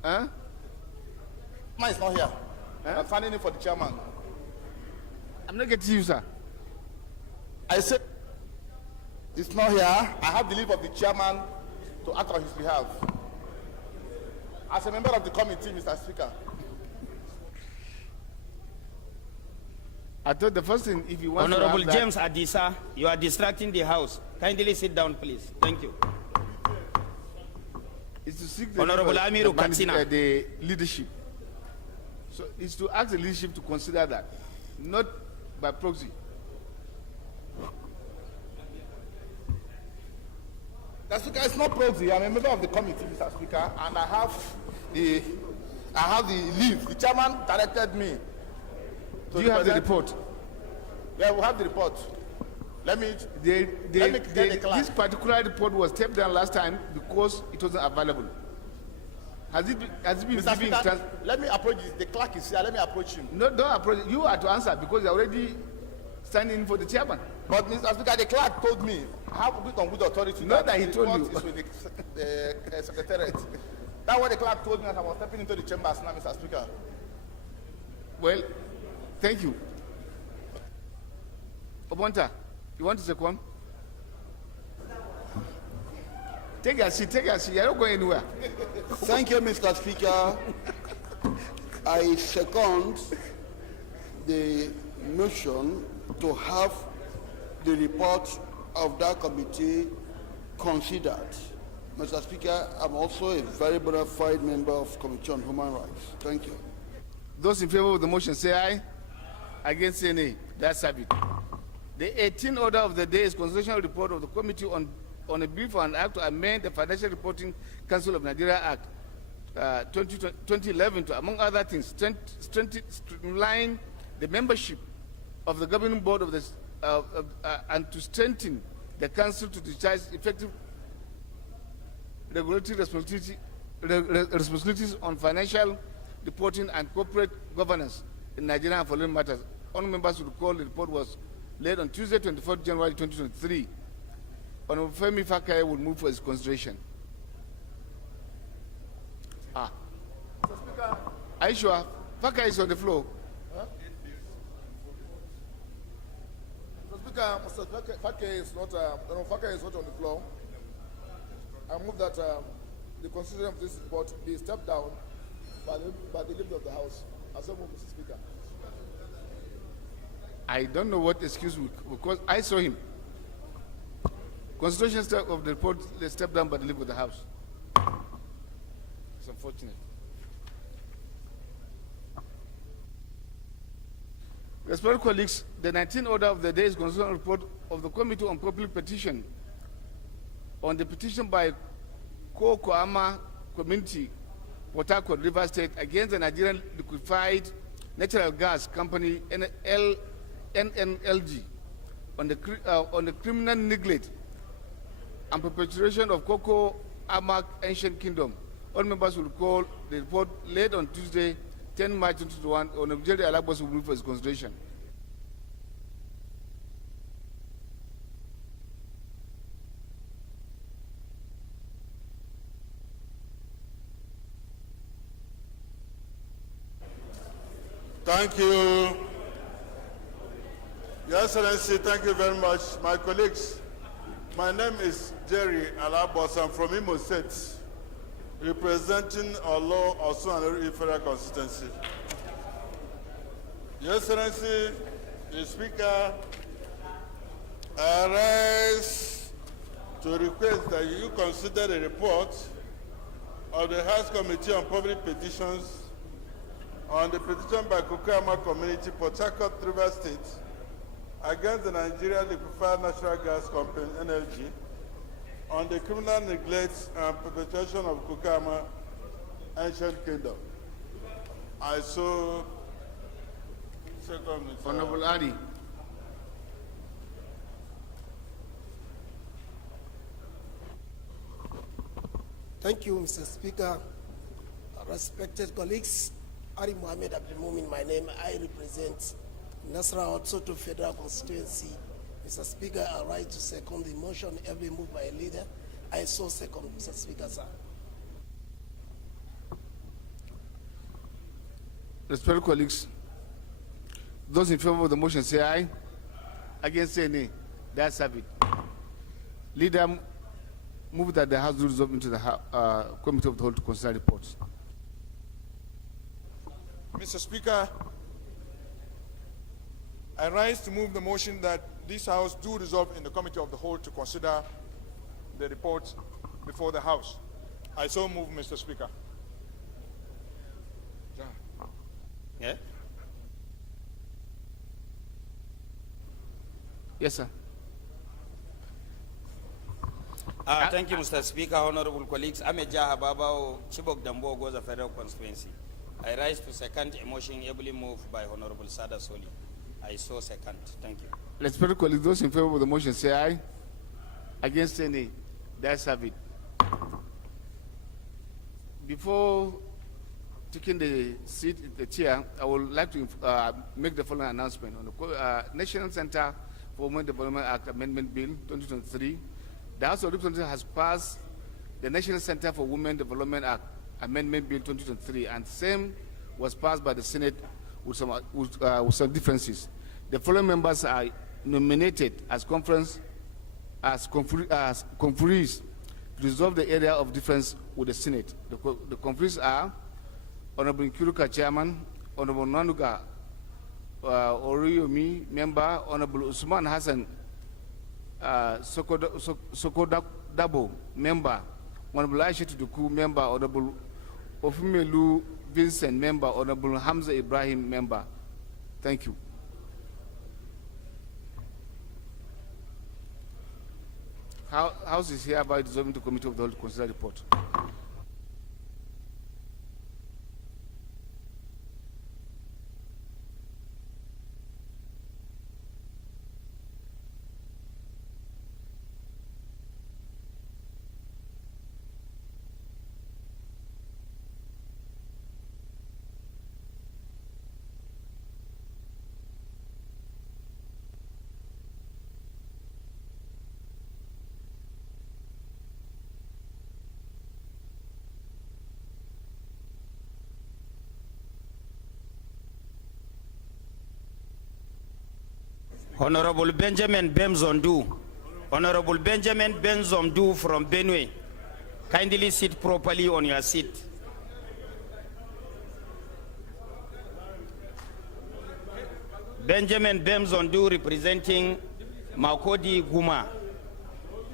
Huh? Mine is not here. Huh? I'm standing in for the chairman. I'm not getting you, sir. I said it's not here. I have the leave of the chairman to act on his behalf. As a member of the committee, Mr. Speaker. I thought the first thing, if you want Honorable to have James Adisa, you are distracting the House. Kindly sit down, please. Thank you. Is to seek the Honorable Amiru Katsina. The leadership. So it's to ask the leadership to consider that, not by proxy. Mr. Speaker, it's not proxy. I'm a member of the committee, Mr. Speaker, and I have the leave. The chairman directed me. Do you have the report? Yeah, we have the report. Let me get the clerk. This particular report was stepped down last time because it wasn't available. Has it been Mr. Speaker, let me approach the clerk is here. Let me approach him. No, don't approach. You are to answer because you're already standing in for the chairman. But Mr. Speaker, the clerk told me, I have good on good authority. Not that he told you. Is with the secretariat. That's what the clerk told me as I was stepping into the chambers now, Mr. Speaker. Well, thank you. Obonta, you want to say one? Take a seat, you're not going anywhere. Thank you, Mr. Speaker. I second the motion to have the report of that committee considered. Mr. Speaker, I'm also a very bona fide member of the Committee on Human Rights. Thank you. Those in favor of the motion say aye. Against say nay. That's it. The 18th order of the day is constitutional report of the Committee on a bill for an act to amend the Financial Reporting Council of Nigeria Act 2011 to, among other things, streamline the membership of the governing board of this and to strengthen the council to discharge effective regulatory responsibilities on financial reporting and corporate governance in Nigeria and following matters. All members will recall the report was laid on Tuesday, 24th January 2023. Honorable Femi Fakaye will move for his consideration. Mr. Speaker. Are you sure? Fakaye is on the floor. Huh? Mr. Speaker, Fakaye is not on the floor. I move that the consideration of this report be stepped down by the leader of the House. As I move, Mr. Speaker. I don't know what excuse because I saw him. Consideration of the report stepped down by the leader of the House. It's unfortunate. Respected colleagues, the 19th order of the day is constitutional report of the Committee on Public Petition on the petition by Ko Koama Community, Port Harcourt, River State, against the Nigerian Liquefied Natural Gas Company, NNLG, on the criminal neglect and perpetration of Cocoa Amak Ancient Kingdom. All members will call the report late on Tuesday, 10 March 2021, on the Jerry Alabos will move for his consideration. Thank you. Your Excellency, thank you very much. My colleagues, my name is Jerry Alabos. I'm from Imo State, representing Olo, also an federal constituency. Your Excellency, the Speaker, I rise to request that you consider the report of the House Committee on Public Petitions on the petition by Kukama Community, Port Harcourt, River State, against the Nigeria Liquefied Natural Gas Company, NLG, on the criminal neglect and perpetration of Kukama Ancient Kingdom. I so second Mr. Honorable Adi. Thank you, Mr. Speaker. Respected colleagues, Ari Mohammed Abdelmumin, my name. I represent Nasra Otsoto Federal Constituency. Mr. Speaker, I rise to second the motion every moved by a leader. I so second, Mr. Speaker, sir. Respected colleagues, those in favor of the motion say aye. Against say nay. That's have it. Leader, move that the House do resolve into the Committee of the Whole to consider reports. Mr. Speaker, I rise to move the motion that this House do resolve in the Committee of the Whole to consider the report before the House. I so move, Mr. Speaker. Yeah? Yes, sir. Thank you, Mr. Speaker, honorable colleagues. I'm Eja Hababao, Chibok Dambo, Goza Federal Constituency. I rise to second a motion ably moved by Honorable Sada Soli. I so second. Thank you. Respected colleagues, those in favor of the motion say aye. Against say nay. That's have it. Before taking the seat in the chair, I would like to make the following announcement on the National Center for Women Development Act Amendment Bill 2023. The House of Representatives has passed the National Center for Women Development Act Amendment Bill 2023, and same was passed by the Senate with some differences. The following members are nominated as conferees to resolve the area of difference with the Senate. The conferees are Honorable Nkiruka, Chairman; Honorable Nanuga Oriyomi, Member; Honorable Usman Hassan Sokodabo, Member; Honorable Aisha Tuduku, Member; Honorable Ofumelu Vincent, Member; Honorable Hamza Ibrahim, Member. Thank you. House is hereby dissolving the Committee of the Whole to consider report. Honorable Benjamin Bemzondu. Honorable Benjamin Bemzondu from Benue. Kindly sit properly on your seat. Benjamin Bemzondu representing Makodi Guma.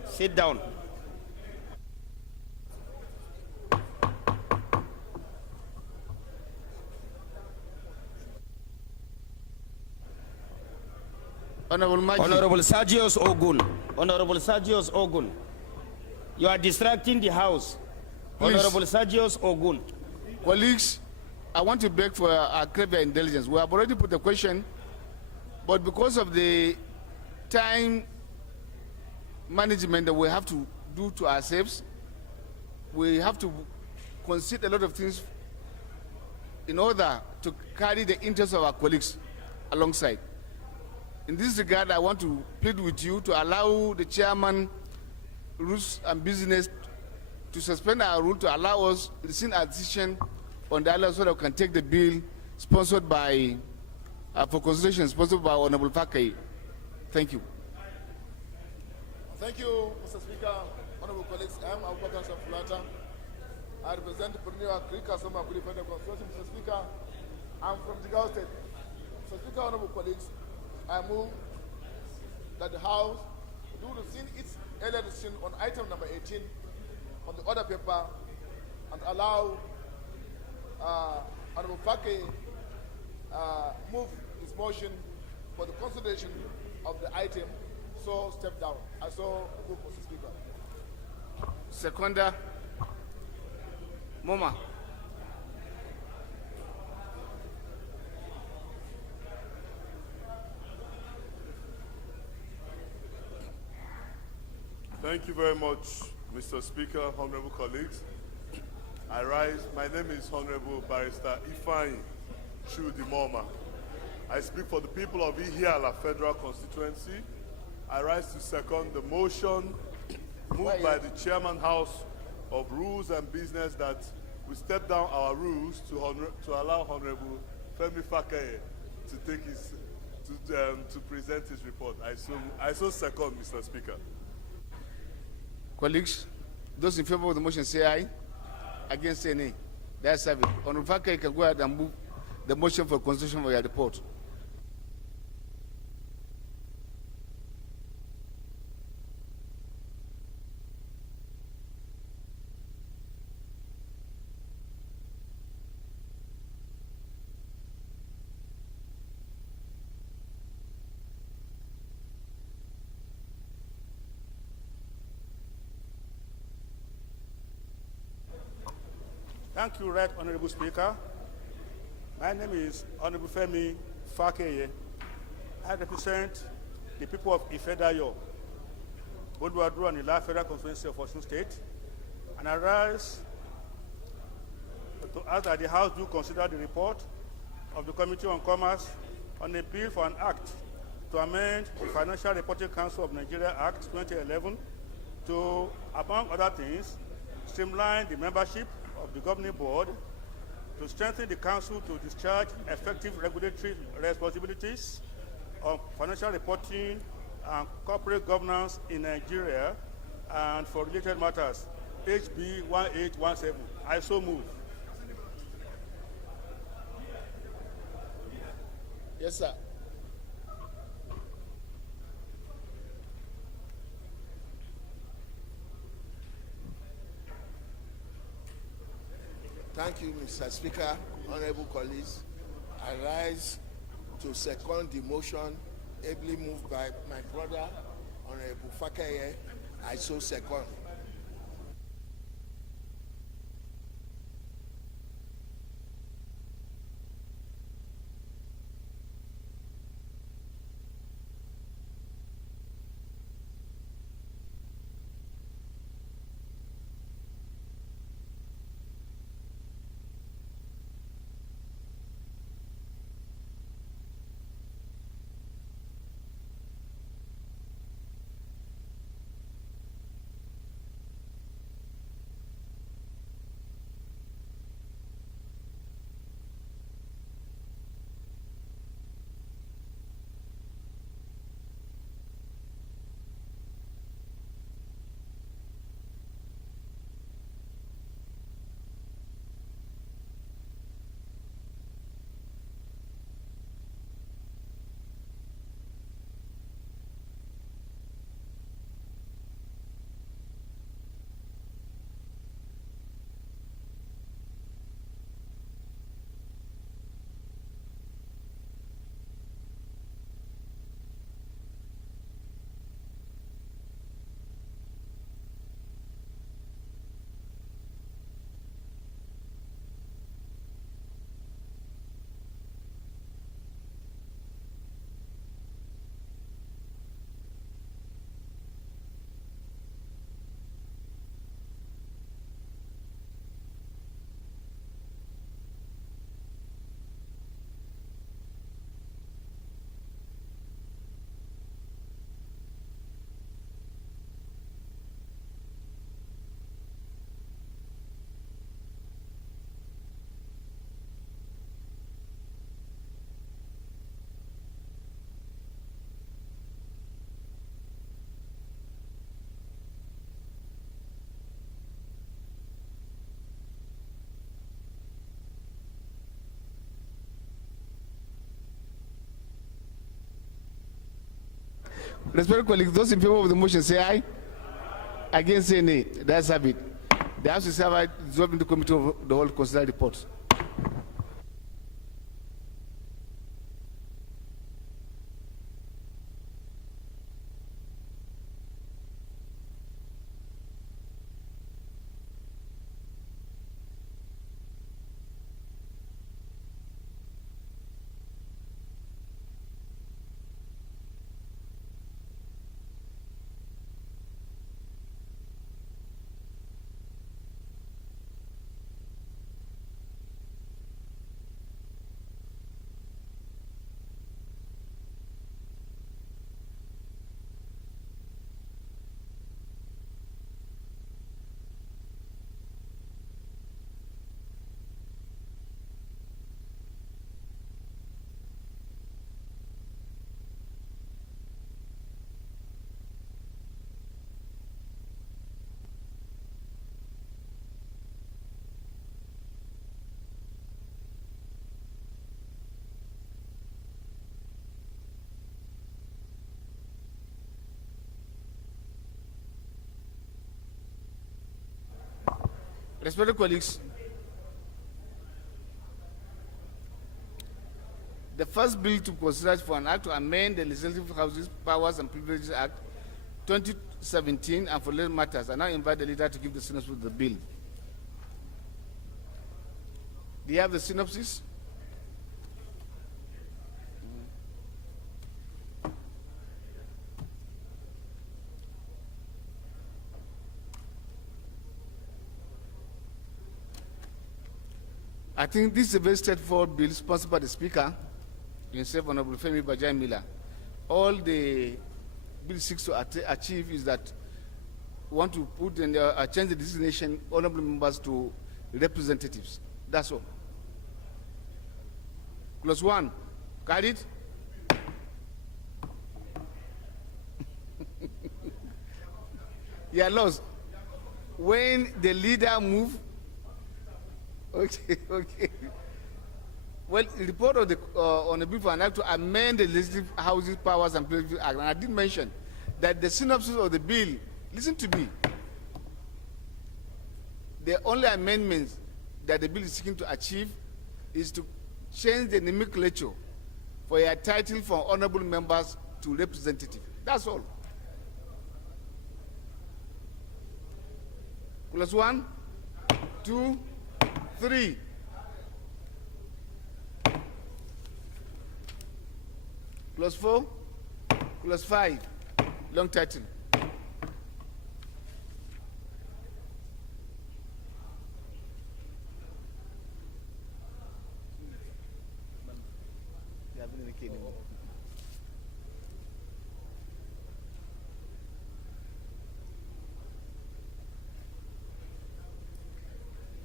Sit down. Honorable Sergius Ogun. Honorable Sergius Ogun. You are distracting the House. Honorable Sergius Ogun. Colleagues, I want to beg for a greater intelligence. We have already put the question, but because of the time management that we have to do to ourselves, we have to consider a lot of things in order to carry the interests of our colleagues alongside. In this regard, I want to plead with you to allow the chairman, rules and business to suspend our rule to allow us to rescind our decision on the island so that we can take the bill sponsored by, for consideration, sponsored by Honorable Fakai. Thank you. Thank you, Mr. Speaker. Honorable colleagues, I am Abubakar Shafulata. I represent the Plenary Krika Sama Kuri Federal Constituency. Mr. Speaker, I'm from Jigawa State. Mr. Speaker, honorable colleagues, I move that the House do rescind its earlier decision on item number 18 on the order paper and allow Honorable Fake move his motion for the consideration of the item. So step down. I so move, Mr. Speaker. Seconder, Moma. Thank you very much, Mr. Speaker, honorable colleagues. I rise. My name is Honorable Barrister Ifeanyi Chudimoma. I speak for the people of Ihiala Federal Constituency. I rise to second the motion moved by the Chairman House of Rules and Business that we step down our rules to allow Honorable Femi Fakaye to take his to present his report. I so second, Mr. Speaker. Colleagues, those in favor of the motion say aye. Against say nay. That's it. Honorable Fakaye can go ahead and move the motion for consideration for your report. Thank you, Right Honorable Speaker. My name is Honorable Femi Fakeye. I represent the people of Ifedayo, Boduadru and Ila Federal Constituency of Osun State, and I rise to ask that the House do consider the report of the Committee on Commerce on a bill for an act to amend the Financial Reporting Council of Nigeria Act 2011 to, among other things, streamline the membership of the governing board, to strengthen the council to discharge effective regulatory responsibilities of financial reporting and corporate governance in Nigeria, and for related matters, HB 1817. I so move. Yes, sir. Thank you, Mr. Speaker. Honorable colleagues, I rise to second the motion ably moved by my brother, Honorable Fakaye. I so second. Respected colleagues, those in favor of the motion say aye. Against say nay. That's have it. The House is hereby dissolved into committee of the whole consider report. Respected colleagues, the first bill to consider for an act to amend the Legislative Houses Powers and Privileges Act 2017 and for related matters, I now invite the leader to give the synopsis of the bill. Do you have the synopsis? I think this is a very straightforward bill sponsored by the Speaker, himself, Honorable Femi Bajai-Miller. All the bill seeks to achieve is that we want to put in change the designation honorable members to representatives. That's all. Clause 1, carried. You are lost. When the leader move. Okay, okay. Well, the report of the on the bill for an act to amend the Legislative Houses Powers and Privileges Act, and I did mention that the synopsis of the bill, listen to me, the only amendments that the bill is seeking to achieve is to change the nomenclature for a title from honorable members to representative. That's all. Clause 1, 2, 3. Clause 4, Clause 5, long title.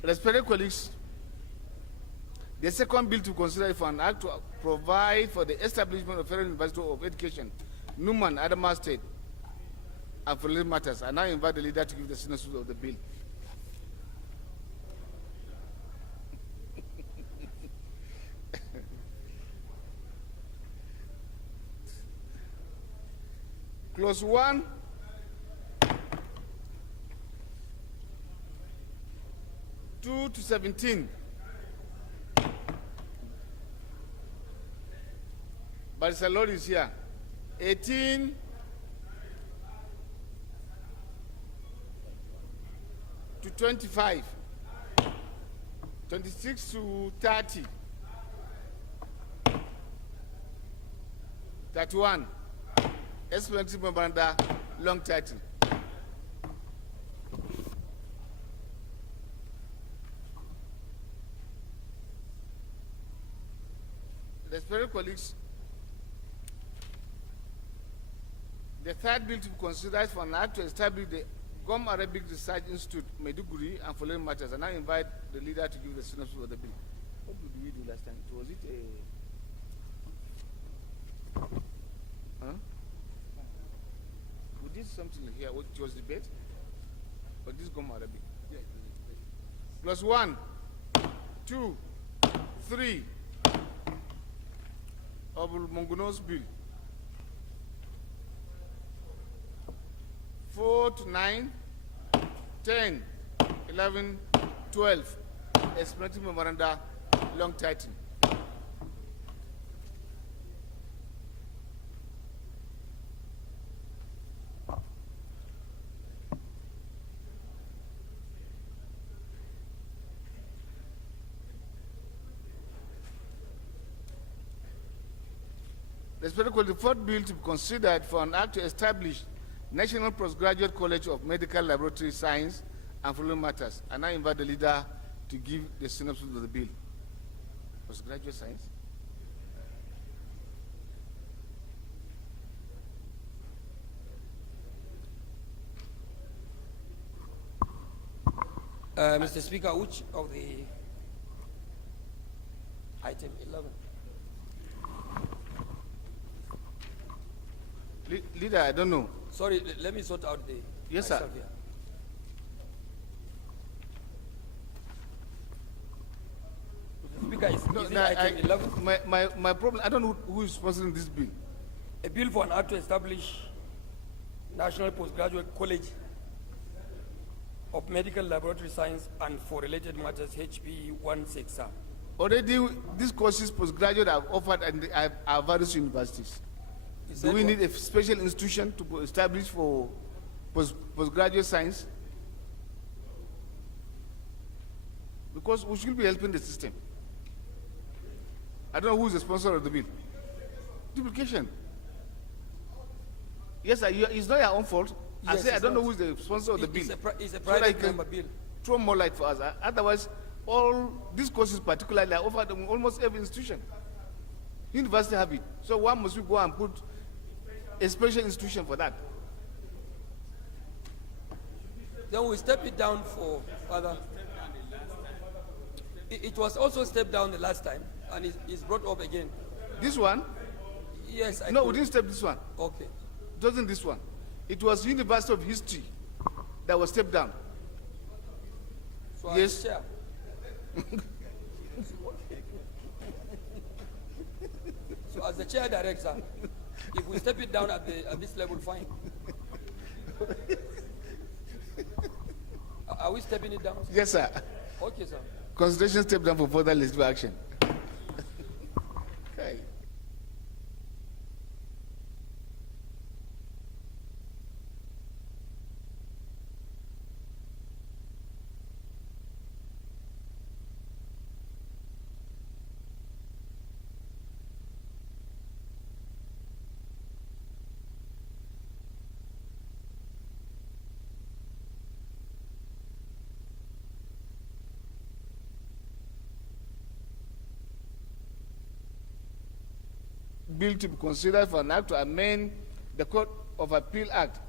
Respected colleagues, the second bill to consider for an act to provide for the establishment of Federal University of Education, Numan, Adamawa State, and for related matters. I now invite the leader to give the synopsis of the bill. Clause 1. Two to 17. Barrister Lord is here. 18 to 25. 26 to 30. 31. Explanatory memoranda, long title. Respected colleagues, the third bill to be considered for an act to establish the Gum Arabic Research Institute, Maiduguri, and for related matters. And I invite the leader to give the synopsis of the bill. What did we do last time? Was it a... Huh? We did something here. It was debate? But this Gum Arabic. Yeah, it was debate. Plus 1, 2, 3. Honorable Monguno's bill. 4 to 9, 10, 11, 12. Explanatory memoranda, long title. The fourth bill to be considered for an act to establish National Postgraduate College of Medical Laboratory Science and following matters. And I invite the leader to give the synopsis of the bill. Postgraduate Science. Mr. Speaker, which of the item 11? Leader, I don't know. Sorry, let me sort out the. Yes, sir. Here. Mr. Speaker, is it item 11? My problem, I don't know who is sponsoring this bill. A bill for an act to establish National Postgraduate College of Medical Laboratory Science and for related matters, HB 16, sir. Already, these courses postgraduate are offered at various universities. Do we need a special institution to establish for postgraduate science? Because we should be helping the system. I don't know who is the sponsor of the bill. Duplication. Yes, sir, it's not your own fault. Yes, I say I don't know who is the sponsor of the bill. It's a private member bill. Throw more light for us. Otherwise, all these courses particularly are offered in almost every institution. University have it. So why must we go and put a special institution for that? Then we step it down for further. It was also stepped down the last time, and it's brought up again. This one? Yes. No, we didn't step this one. Okay. It wasn't this one. It was University of History that was stepped down. So yes. As chair. So as the chair director, if we step it down at this level, fine. Are we stepping it down? Yes, sir. Okay, sir. Consideration step down for further legislative action. Okay. Bill to be considered for an act to amend the Court of Appeal Act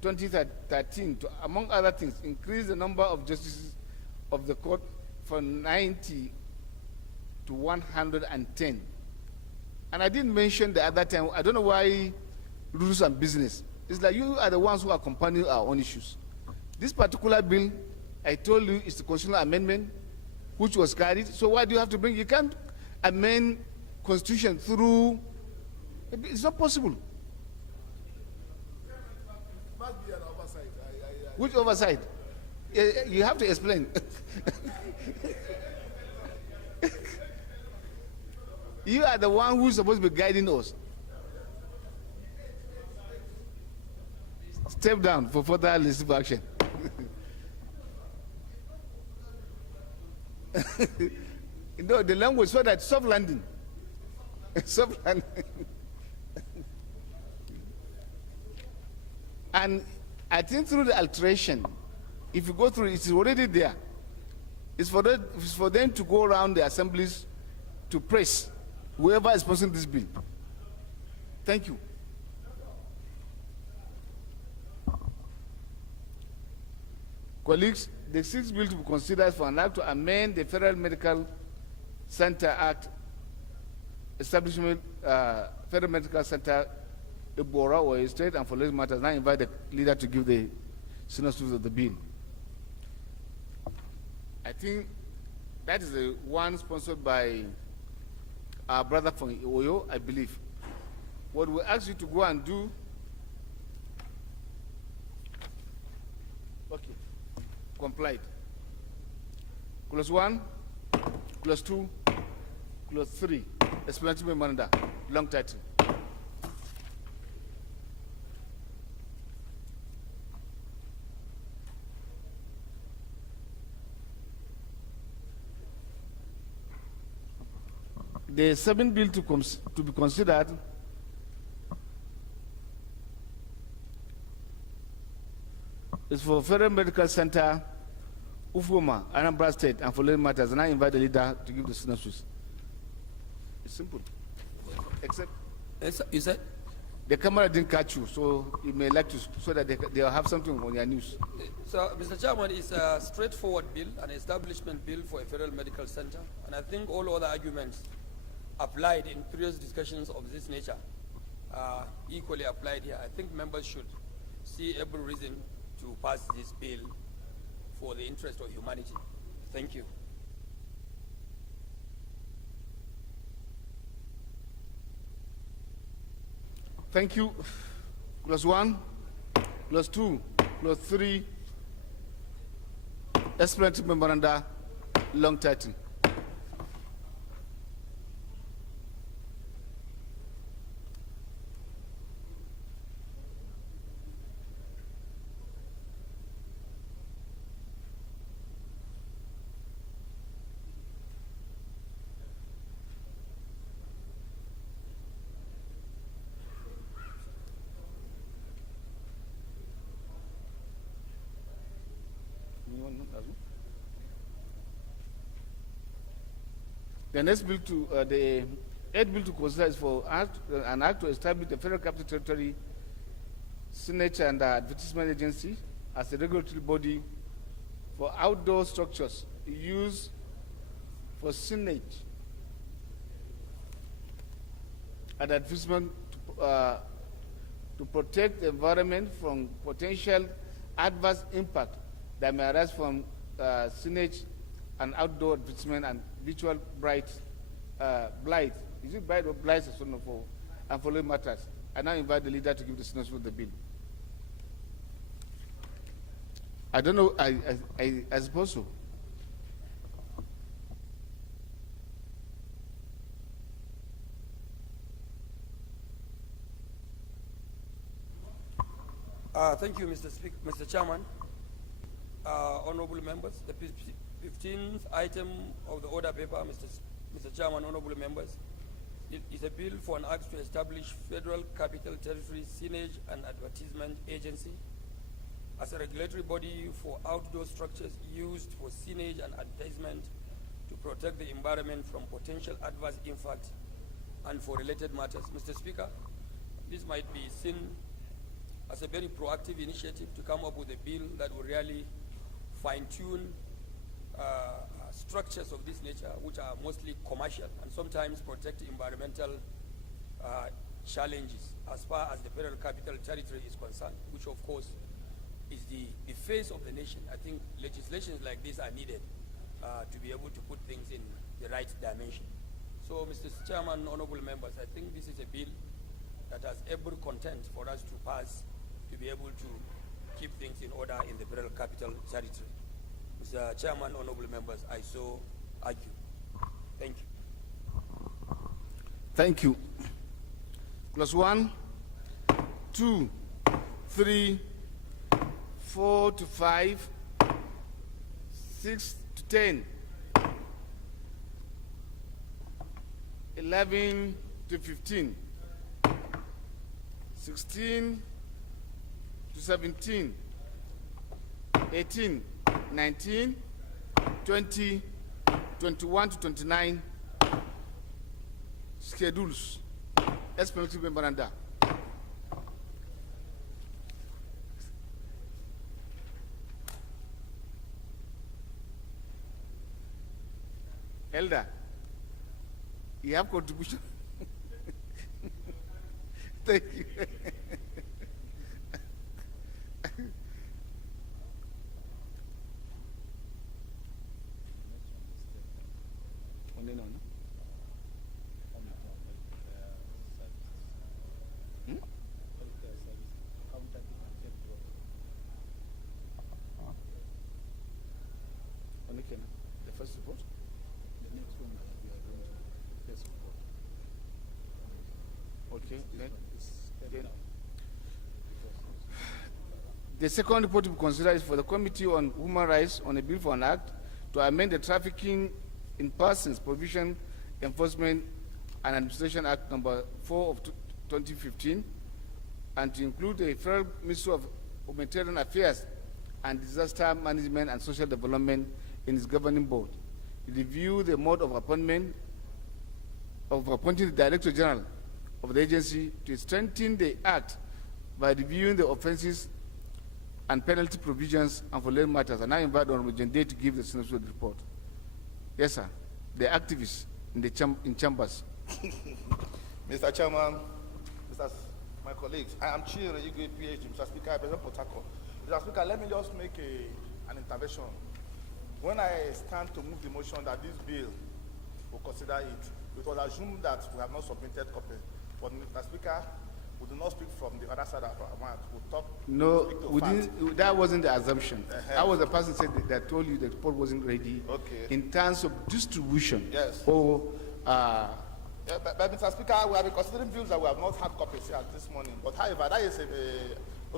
2013 to, among other things, increase the number of justices of the court from 90 to 110. And I didn't mention the other time, I don't know why rules and business. It's like you are the ones who are accompanying our own issues. This particular bill, I told you, is the constitutional amendment which was carried. So why do you have to bring? You can't amend constitution through. It's not possible. Must be an oversight. Which oversight? You have to explain. You are the one who's supposed to be guiding us. Step down for further legislative action. No, the language so that soft landing. Soft landing. And I think through the alteration, if you go through it, it's already there. It's for them to go around the assemblies to press whoever is sponsoring this bill. Thank you. Colleagues, the sixth bill to be considered for an act to amend the Federal Medical Center Act, establishment Federal Medical Center, Ebora or a state, and for these matters. Now I invite the leader to give the synopsis of the bill. I think that is the one sponsored by our brother from Oyo, I believe. What we ask you to go and do Okay. Complied. Clause 1, Clause 2, Clause 3. Explanatory memoranda. Long title. The seventh bill to be considered is for Federal Medical Center, Ufuma, Anambra State, and for related matters. And I invite the leader to give the synopsis. It's simple. Except you said the camera didn't catch you, so you may like to, so that they'll have something on your news. So, Mr. Chairman, it's a straightforward bill, an establishment bill for a federal medical center, and I think all other arguments applied in previous discussions of this nature are equally applied here. I think members should see every reason to pass this bill for the interest of humanity. Thank you. Thank you. Clause 1, Clause 2, Clause 3, explanatory memoranda, long title. The next bill the eighth bill to consider is for an act to establish the Federal Capital Territory Signature and Advertisement Agency as a regulatory body for outdoor structures used for signage and advertisement to protect the environment from potential adverse impact that may arise from signage and outdoor advertisement and visual blight. Is it blight or blight? And following matters. I now invite the leader to give the synopsis of the bill. I don't know. I suppose so. Thank you, Mr. Chairman. Honorable members, the 15th item of the order paper, Mr. Chairman, honorable members, it is a bill for an act to establish Federal Capital Territory Signage and Advertisement Agency as a regulatory body for outdoor structures used for signage and advertisement to protect the environment from potential adverse impact and for related matters. Mr. Speaker, this might be seen as a very proactive initiative to come up with a bill that will really fine-tune structures of this nature, which are mostly commercial and sometimes protect environmental challenges as far as the Federal Capital Territory is concerned, which of course is the face of the nation. I think legislations like this are needed to be able to put things in the right dimension. So, Mr. Chairman, honorable members, I think this is a bill that has every content for us to pass to be able to keep things in order in the Federal Capital Territory. Mr. Chairman, honorable members, I so argue. Thank you. Thank you. Clause 1, 2, 3, 4 to 5, 6 to 10, 11 to 15, 16 to 17, 18, 19, 20, 21 to 29, schedules, explanatory memoranda. Elder, you have contribution. Thank you. Okay, the first report. The next one that we are going to the first report. Okay. Then, the second report to be considered is for the Committee on Human Rights on a bill for an act to amend the Trafficking in Persons Provision Enforcement and Administration Act number 4 of 2015 and to include the Federal Ministry of Humanitarian Affairs and Disaster Management and Social Development in its governing board. Review the mode of appointing the Director General of the agency to strengthen the act by reviewing the offenses and penalty provisions and for related matters. And I invite Honorable Jende to give the synopsis of the report. Yes, sir. The activists in the chambers. Mr. Chairman, my colleagues, I am Chire Igwe, PhD, Mr. Speaker, I represent Port Harcourt. Mr. Speaker, let me just make an intervention. When I stand to move the motion that this bill will consider it was assumed that we have not submitted copy. But Mr. Speaker, we do not speak from the other side of our mouth. We talk. No, we didn't, that wasn't the assumption. That was the person said that told you the report wasn't ready. Okay. In terms of distribution. Yes. Or but Mr. Speaker, we have been considering bills that we have not had copies here this morning. But however, that is a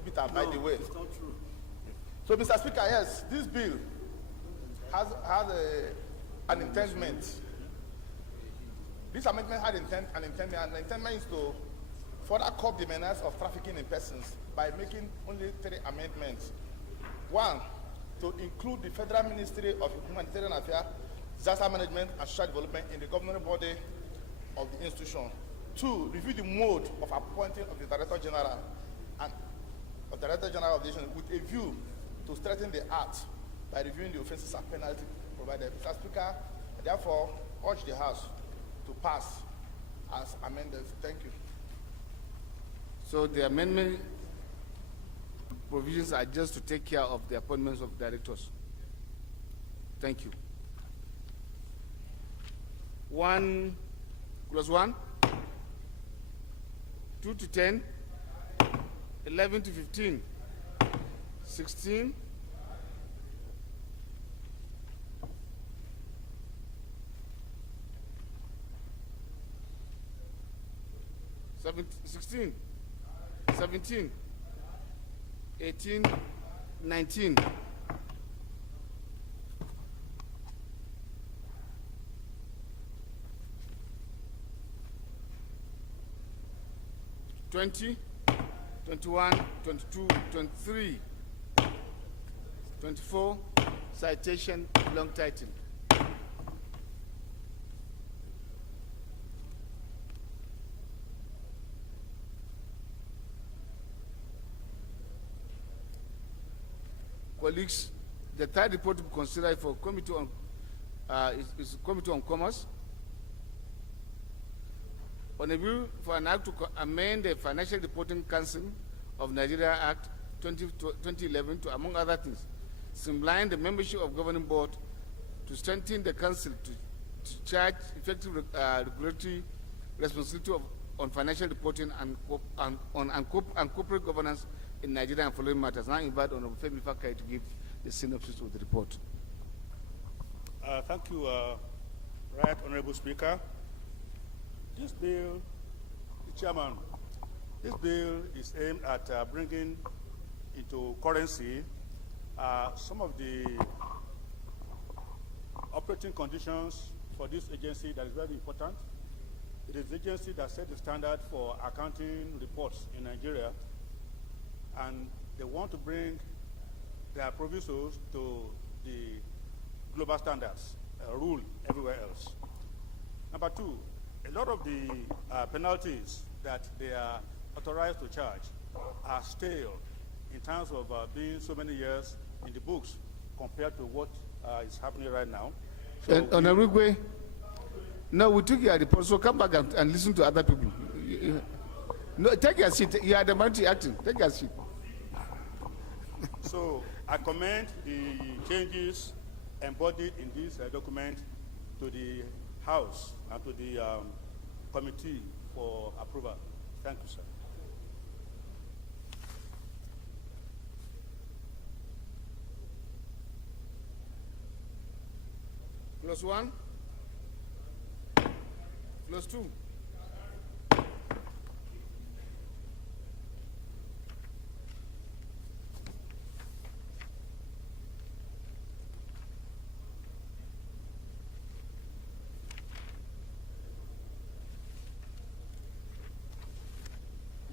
bit by the way. It's not true. So, Mr. Speaker, yes, this bill has an intendment. This amendment had an intendment, and the intendment is to further curb the menace of trafficking in persons by making only 3 amendments. 1, to include the Federal Ministry of Humanitarian Affairs, Disaster Management and Social Development in the governing body of the institution. 2, review the mode of appointing of the Director General and of the Director General of the agency with a view to strengthen the act by reviewing the offences and penalties provided. Mr. Speaker, I therefore urge the House to pass as amended. Thank you. so the amendment provisions are just to take care of the appointments of directors. Thank you. 1 + 1, 2 to 10, 11 to 15, 16, 16, 17, 18, 19. 20, 21, 22, 23, 24, citation, long title. Colleagues, the third report to be considered for Committee on is Committee on Commerce on a bill for an act to amend the Financial Reporting Council of Nigeria Act 2011 to, among other things, streamline the membership of governing board, to strengthen the council to charge effective regulatory responsibility on financial reporting and corporate governance in Nigeria and following matters. Now I invite Honorable Femi Fakai to give the synopsis of the report. Thank you, Right Honorable Speaker. This bill, Chairman, this bill is aimed at bringing into currency some of the operating conditions for this agency that is very important. It is the agency that set the standard for accounting reports in Nigeria, and they want to bring their provisos to the global standards, rule everywhere else. Number 2, a lot of the penalties that they are authorized to charge are stale in terms of being so many years in the books compared to what is happening right now. So Honorable Igwe, no, we took your report, so come back and listen to other people. No, take your seat. You are the multi-acting. Take your seat. So I commend the changes embodied in this document to the House and to the committee for approval. Thank you, sir. Plus 1. Plus 2.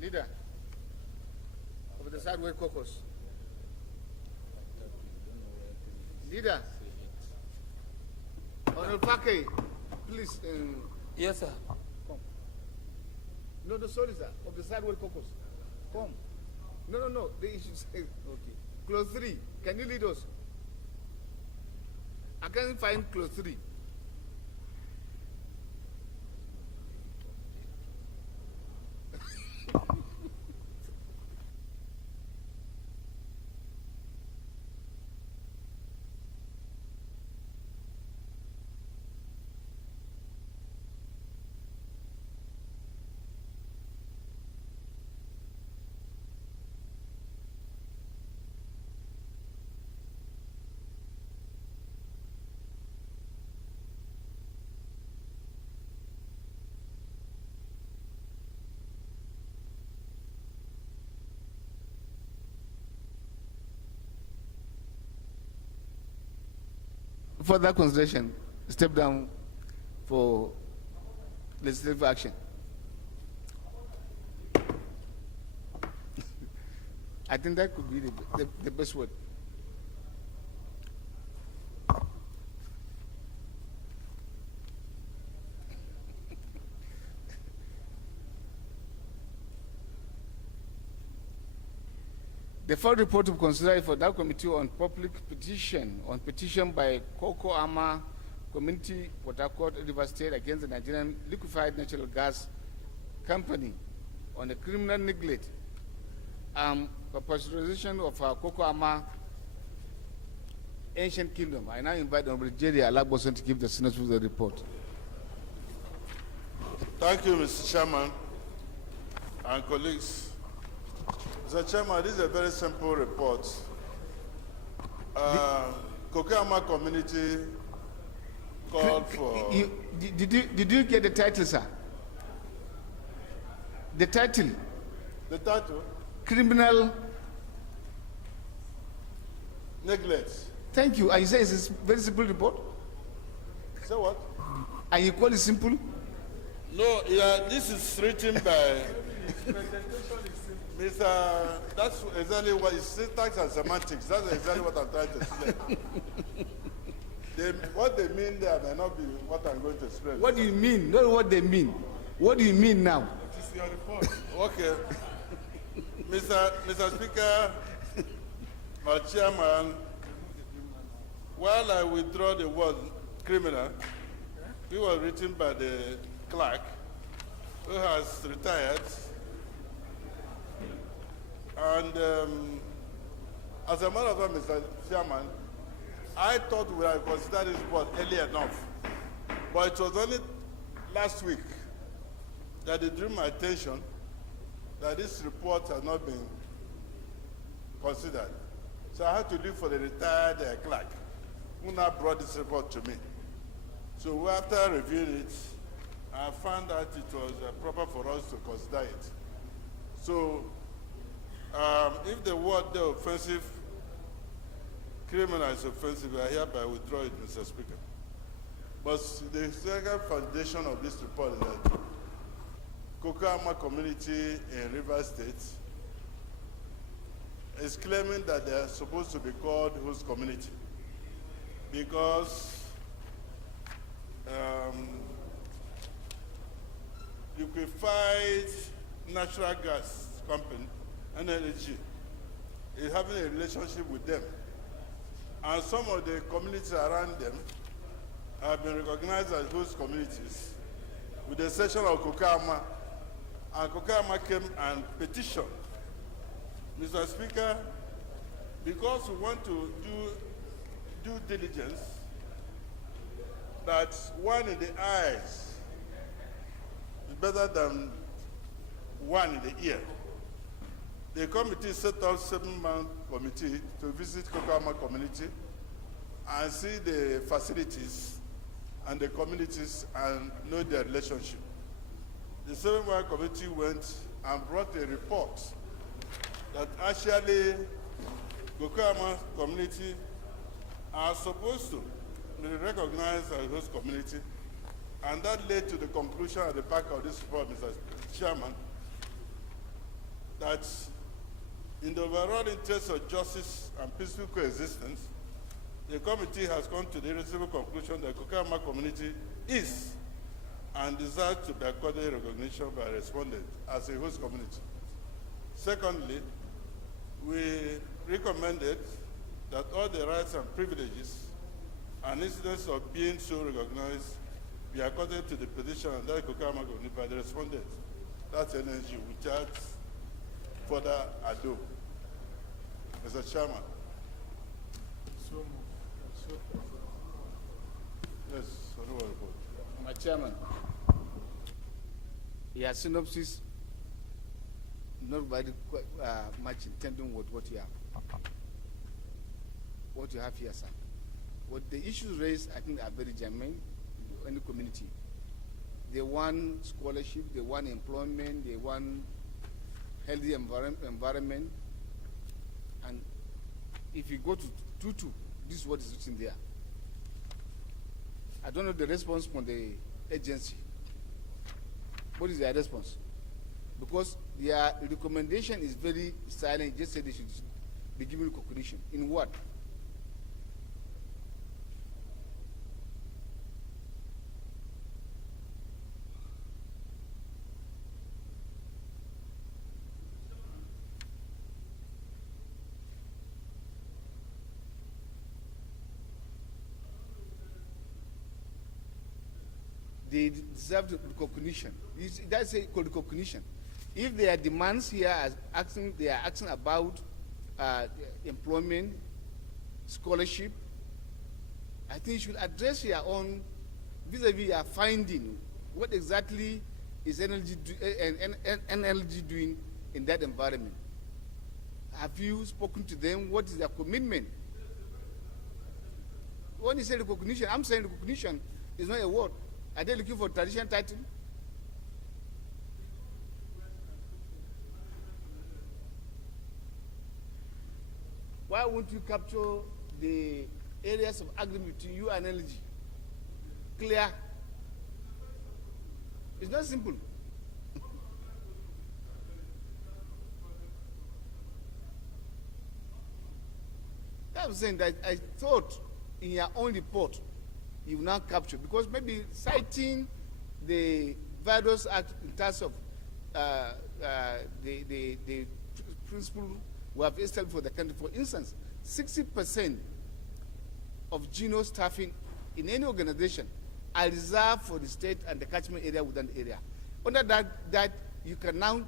Leader of the Sideway Caucus. Leader. Honorable Pake, please. Yes, sir. Come. No, sorry, sir. Of the Sideway Caucus. Come. No. The issue is okay. Clause 3. Can you lead us? I can't find clause 3. Further consideration, step down for legislative action. I think that could be the best word. The fourth report to consider for that committee on public petition by Cocoa Ama Community, Port Harcourt, River State against the Nigerian Liquefied Natural Gas Company on a criminal neglect perpetuation of Cocoa Ama Ancient Kingdom. I now invite Honorable Jerry Alagboson to give the Senate the report. Thank you, Mr. Chairman and colleagues. Mr. Chairman, this is a very simple report. Kokama community called for... Did you get the title, sir? The title? The title? Criminal... neglect. Thank you. And you say it's a very simple report? Say what? And you call it simple? No, this is written by... that's exactly what it's syntax and semantics. That's exactly what I'm trying to explain. What they mean there may not be what I'm going to explain. What do you mean? Not what they mean. What do you mean now? It is your report. Okay. Mr. Speaker, my chairman, while I withdraw the word criminal, it was written by the clerk who has retired. And as a matter of fact, Mr. Chairman, I thought we had considered this report early enough. But it was only last week that it drew my attention that this report had not been considered. So I had to look for the retired clerk who now brought this report to me. So after reviewing it, I found that it was proper for us to consider it. So if the word the offensive, criminal is offensive, I hereby withdraw it, Mr. Speaker. But the second foundation of this report is that Kokama community in River State is claiming that they are supposed to be called host community because liquefied natural gas company, NLG, is having a relationship with them. And some of the communities around them have been recognized as host communities with the exception of Kokama. And Kokama came and petitioned. Mr. Speaker, because we want to do due diligence, that one in the eyes is better than one in the ear. The committee set up a 7-man committee to visit Kokama community and see the facilities and the communities and know their relationship. The 7-1 committee went and brought a report that actually Gokama community are supposed to be recognized as host community, and that led to the conclusion at the back of this report, Mr. Chairman, that in the overall interest of justice and peaceful coexistence, the committee has come to the irreversible conclusion that Kokama community is and deserves to be accorded recognition by respondents as a host community. Secondly, we recommended that all the rights and privileges and incidents of being so recognized be accorded to the petition and that Kokama community by the respondents. That's energy without further ado. Mr. Chairman. Yes, honorable report. My chairman, yeah, synopsis, not very much intending with what you have here, sir. What the issues raised, I think, are very germane in any community. They want scholarship, they want employment, they want healthy environment, and if you go to Tutu, this is what is written there. I don't know the response from the agency. What is their response? Because their recommendation is very silent, just say they should be given recognition. In what? They deserve the recognition. That's a recognition. If their demands here are asking, they are asking about employment, scholarship, I think you should address your own vis-a-vis your finding. What exactly is NLG doing in that environment? Have you spoken to them? What is their commitment? When you say recognition, I'm saying recognition is not a word. Are they looking for traditional title? Why won't you capture the areas of agreement between you and LG? Clear? It's not simple. I'm saying that I thought in your own report, you now capture, because maybe citing the various acts in terms of the principle we have established for the country. For instance, 60% of GNO staffing in any organization are reserved for the state and the catchment area within the area. Under that you can now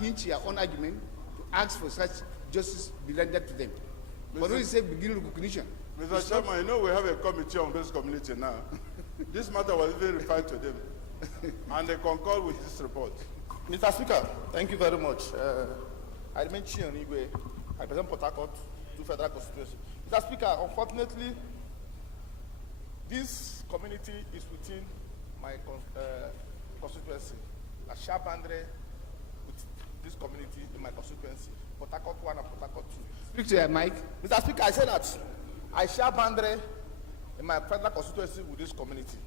hinge your own argument to ask for such justice be rendered to them. But when you say beginning recognition, Mr. Chairman, you know we have a committee on this community now. This matter was even referred to them, and they concur with this report. Mr. Speaker, thank you very much. I remain Chion Igwe. I represent Port Harcourt, 2 federal constituencies. Mr. Speaker, unfortunately, this community is within my constituency. I share boundary with this community in my constituency, Port Harcourt 1 and Port Harcourt 2. Speak to your mic. Mr. Speaker, I said that I share boundary in my federal constituency with this community.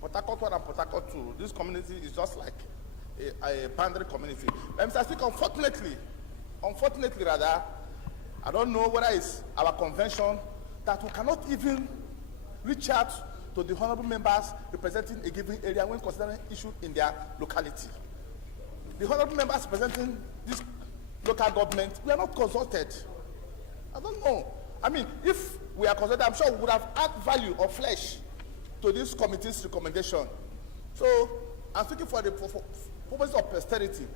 Port Harcourt 1 and Port Harcourt 2, this community is just like a boundary community. Mr. Speaker, unfortunately rather, I don't know whether it's our convention that we cannot even reach out to the honorable members representing a given area when considering issues in their locality. The honorable members representing this local government, we are not consulted. I don't know. I mean, if we are consulted, I'm sure we would have added value or flesh to this committee's recommendation. So, I'm speaking for the purpose of posterity.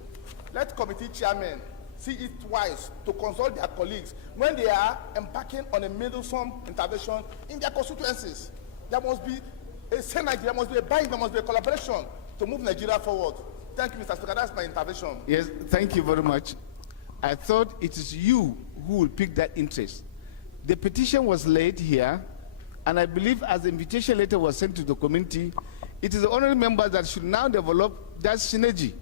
Let committee chairmen see it wise to consult their colleagues when they are embarking on a meddlesome intervention in their constituencies. There must be a synergy, there must be a buy-in, there must be a collaboration to move Nigeria forward. Thank you, Mr. Speaker. That's my intervention. Yes, thank you very much. I thought it is you who will pick that interest. The petition was laid here, And I believe as the invitation letter was sent to the community, it is the honorary members that should now develop that synergy,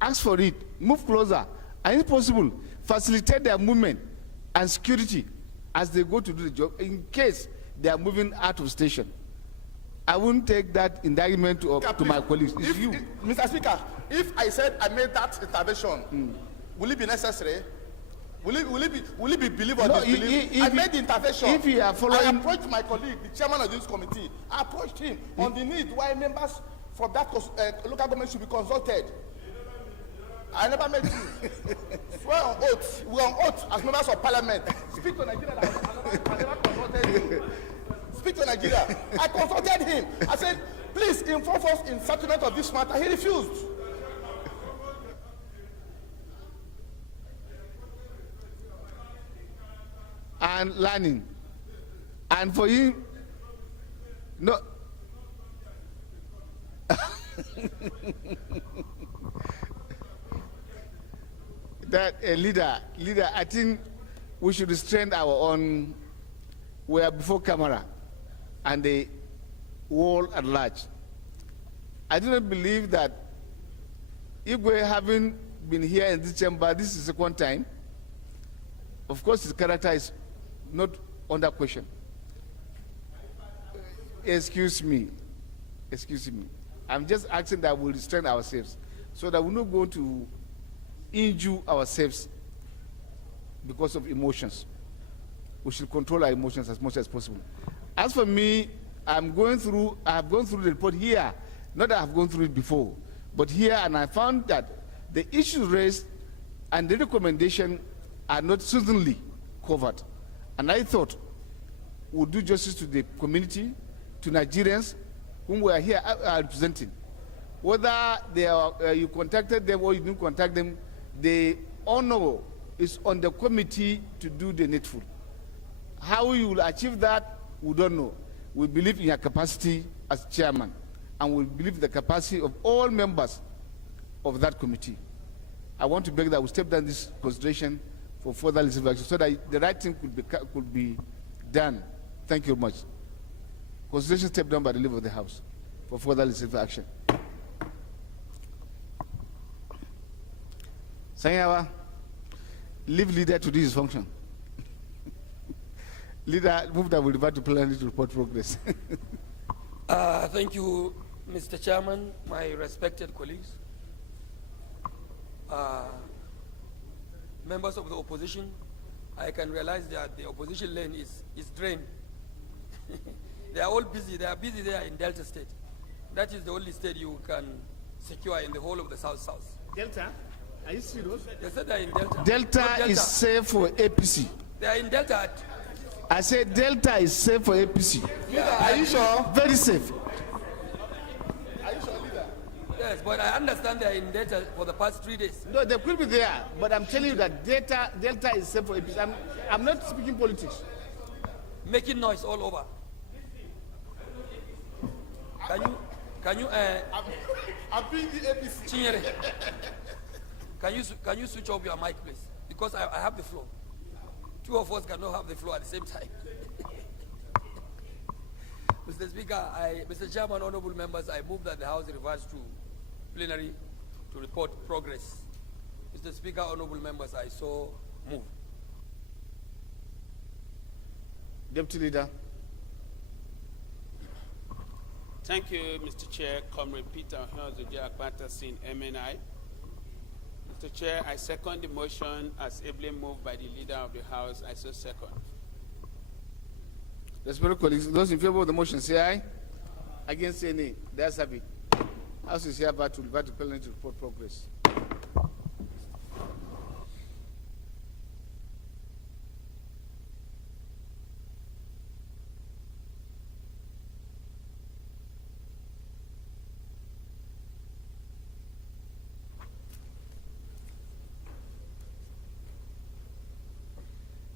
ask for it, move closer, and if possible, facilitate their movement and security as they go to do the job in case they are moving out of station. I wouldn't take that indictment to my colleagues. It's you. Mr. Speaker, if I said I made that intervention, will it be necessary? Will it be believed or disbelieved? I made the intervention. If you are following, I approached my colleague, the chairman of this committee. I approached him on the need why members from that local government should be consulted. I never met you. Swear on oath. We are on oath as members of parliament. Speak to Nigeria. I never consulted you. Speak to Nigeria. I consulted him. I said, please inform us in settlement of this matter. He refused. And learning. And for you, no. That a leader, I think we should restrain our own. We are before camera and the world at large. I do not believe that if we haven't been here in this chamber, this is the second time. Of course, his character is not under question. Excuse me. I'm just asking that we restrain ourselves so that we're not going to injure ourselves because of emotions. We should control our emotions as much as possible. As for me, I have gone through the report here, not that I have gone through it before, but here, and I found that the issues raised and the recommendation are not sufficiently covered. And I thought we'll do justice to the community, to Nigerians whom we are here representing. Whether they are, you contacted them or you didn't contact them, the honor is on the committee to do the needful. How you will achieve that, we don't know. We believe in your capacity as chairman, and we believe in the capacity of all members of that committee. I want to beg that we step down this consideration for further legislative action so that the right thing could be done. Thank you very much. Consideration step down by the leader of the House for further legislative action. Sanyawa, leave leader to do his function. Leader, move that we revert to plenary to report progress. Thank you, Mr. Chairman, my respected colleagues. Members of the opposition, I can realize that the opposition lane is drained. They are all busy. They are busy there in Delta State. That is the only state you can secure in the whole of the South. Delta? Are you serious? They said they are in Delta. Delta is safe for APC. They are in Delta. I said Delta is safe for APC. Yeah, are you sure? Very safe. Are you sure, leader? Yes, but I understand they are in Delta for the past 3 days. No, they could be there, but I'm telling you that Delta is safe for APC. I'm not speaking politics. Making noise all over. Can you I'm being the APC. Chinyere, can you switch off your mic, please? Because I have the floor. Two of us cannot have the floor at the same time. Mr. Speaker, Mr. Chairman, honorable members, I move that the House reverts to plenary to report progress. Mr. Speaker, honorable members, I so move. Deputy Leader. Thank you, Mr. Chair. Comrade Peter Akpata, Sin MNI. Mr. Chair, I second the motion as ably moved by the Leader of the House. I so second. Respected colleagues, those in favor of the motion say aye. Against say nay. The ayes have it. House is hereby to revert to plenary to report progress.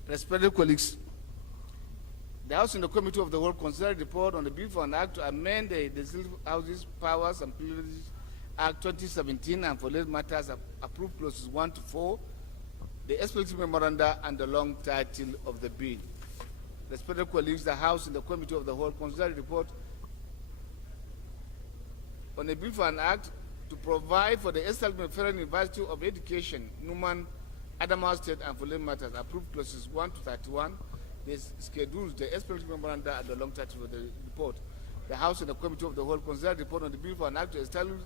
Respected colleagues, the House and the Committee of the Whole considered the report on the bill for an act to amend the Legislative Houses Powers and Privileges Act 2017 and for related matters approved clauses 1 to 4, the explanatory memoranda and the long title of the bill. Respected colleagues, the House and the Committee of the Whole consider the report on a bill for an act to provide for the establishment of Federal University of Education, Numan, Adamawa State, and for related matters, approved clauses 1 to 31. This schedules the explanatory memoranda and the long title of the report. The House and the Committee of the Whole consider the report on the bill for an act to establish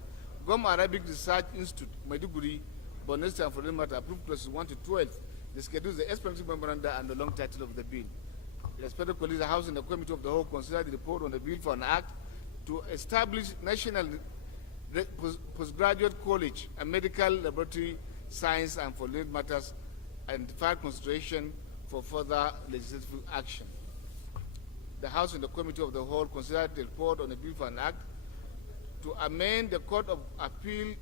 Gom Arabic Research Institute, Maiduguri, Borno State, and for related matters, approved clauses 1 to 12. This schedules the explanatory memoranda and the long title of the bill. Respected colleagues, the House and the Committee of the Whole consider the report on the bill for an act to establish National Postgraduate College and Medical Laboratory Science and for related matters and deferred consideration for further legislative action. The House and the Committee of the Whole consider the report on the bill for an act to amend the Court of Appeal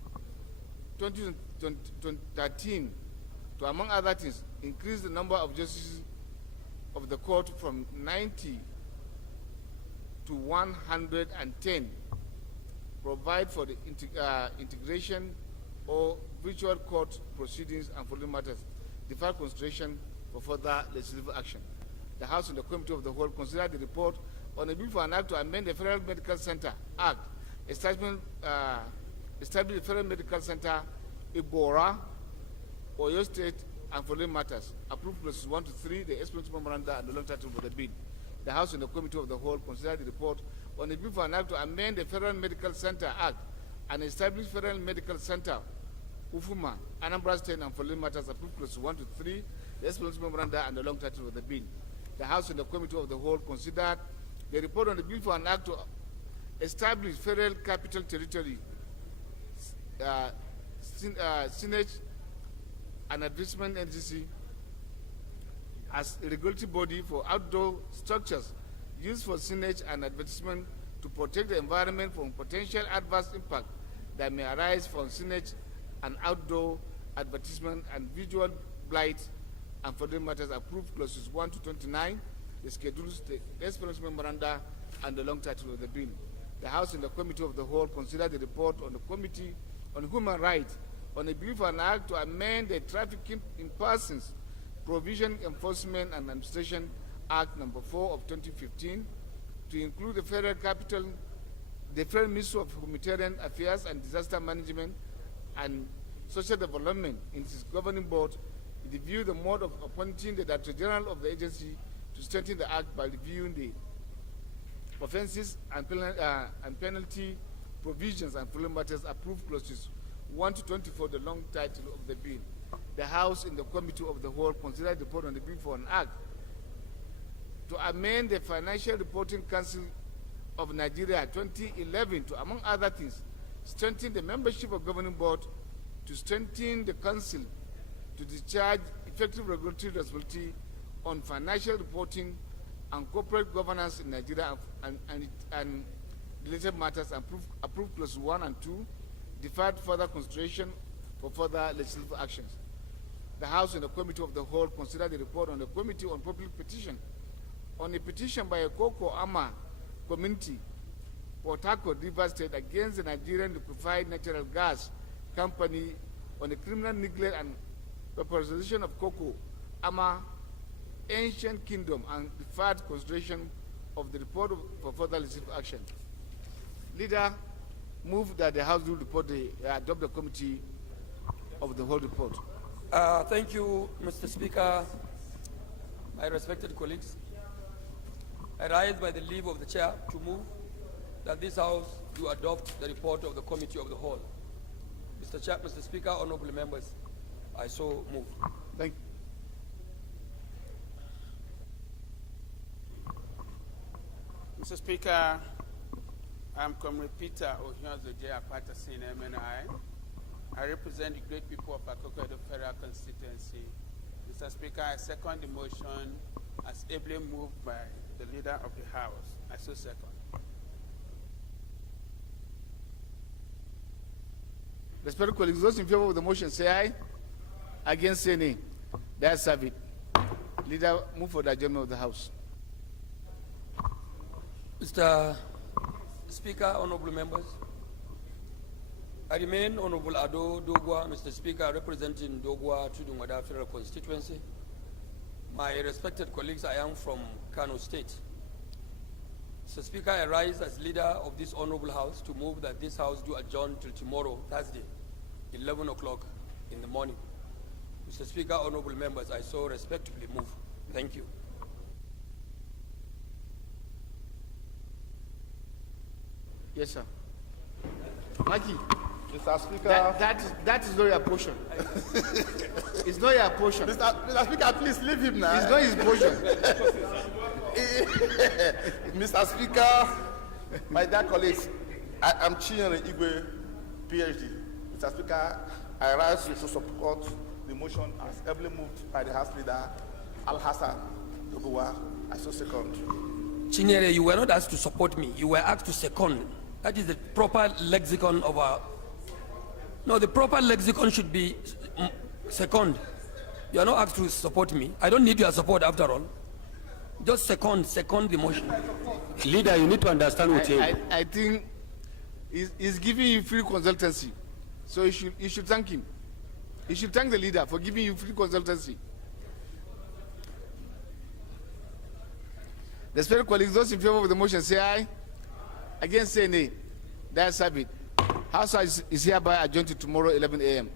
2013 to, among other things, increase the number of justices of the court from 90 to 110, provide for the integration or virtual court proceedings and for related matters, defer consideration for further legislative action. The House and the Committee of the Whole consider the report on a bill for an act to amend the Federal Medical Center Act, establish the Federal Medical Center, Ibora, Oyo State, and for related matters, approved clauses 1 to 3, the explanatory memoranda, and the long title for the bill. The House and the Committee of the Whole consider the report on a bill for an act to amend the Federal Medical Center Act and establish Federal Medical Center, Ufuma, Anambra State, and for related matters, approved clauses 1 to 3, the explanatory memoranda, and the long title for the bill. The House and the Committee of the Whole considered the report on the bill for an act to establish Federal Capital Territory, Senate and Advertisement Agency as a regulatory body for outdoor structures used for signage and advertisement to protect the environment from potential adverse impact that may arise from signage and outdoor advertisement and visual blight, and for the matters approved clauses 1 to 29, the schedules, the explanatory memoranda, and the long title of the bill. The House and the Committee of the Whole consider the report on the Committee on Human Rights on a bill for an act to amend the Trafficking in Persons Provision Enforcement and Administration Act Number 4 of 2015 to include the Federal Ministry of Humanitarian Affairs and Disaster Management and Social Development in its governing board, review the mode of appointing the Director General of the agency to strengthen the act by reviewing the offenses and penalty provisions and related matters, approved clauses 1 to 24, the long title of the bill. The House in the Committee of the Whole considered the report on the bill for an act to amend the Financial Reporting Council of Nigeria 2011 to, among other things, strengthen the membership of governing board, to strengthen the council to discharge effective regulatory responsibility on financial reporting and corporate governance in Nigeria and related matters, and approved clause 1 and 2, deferred further consideration for further legislative actions. The House and the Committee of the Whole consider the report on the Committee on Public Petition on a petition by a Koko Ama community, Port Harcourt, Rivers State, against the Nigerian Liquefied Natural Gas Company on the criminal neglect and weaponization of Koko Ama Ancient Kingdom, and deferred consideration of the report for further legislative action. Leader, move that the House will adopt the Committee of the Whole report. Thank you, Mr. Speaker. My respected colleagues, I rise by the leave of the Chair to move that this House do adopt the report of the Committee of the Whole. Mr. Speaker, honorable members, I so move. Thank you. Mr. Speaker, I'm Comrade Peter Ohiozo J. Akpata Sin MNI. I represent the great people of Akoko Edo Federal Constituency. Mr. Speaker, I second the motion as ably moved by the Leader of the House. I so second. Respected colleagues, those in favor of the motion say aye. Against say nay. That's have it. Leader, move for the adjournment of the House. Mr. Speaker, honorable members, I remain Honorable Ado Dogwa, Mr. Speaker, representing Dogwa Tudunwada Federal Constituency. My respected colleagues, I am from Kano State. Mr. Speaker, I rise as leader of this honorable house to move that this house do adjourn till tomorrow, Thursday, 11 o'clock in the morning. Mr. Speaker, honorable members, I so respectfully move. Thank you. Yes, sir. Maki, Mr. Speaker. that is not your portion. It's not your portion. Mr. Speaker, please leave him now. It's not his portion. Mr. Speaker, my dear colleagues, I am Chinyere Igwe, PhD. Mr. Speaker, I rise to support the motion as ably moved by the House Leader, Al-Hassan Dogowa. I so second. Chinyere, you were not asked to support me. You were asked to second. That is the proper lexicon of our... No, the proper lexicon should be second. You are not asked to support me. I don't need your support after all. Just second the motion. Leader, you need to understand what I think he's giving you free consultancy. So you should thank him. You should thank the leader for giving you free consultancy. The special colleagues, those in favor of the motion, say aye. Against, say nay. That's have it. House is hereby adjourned to tomorrow, 11 a.m.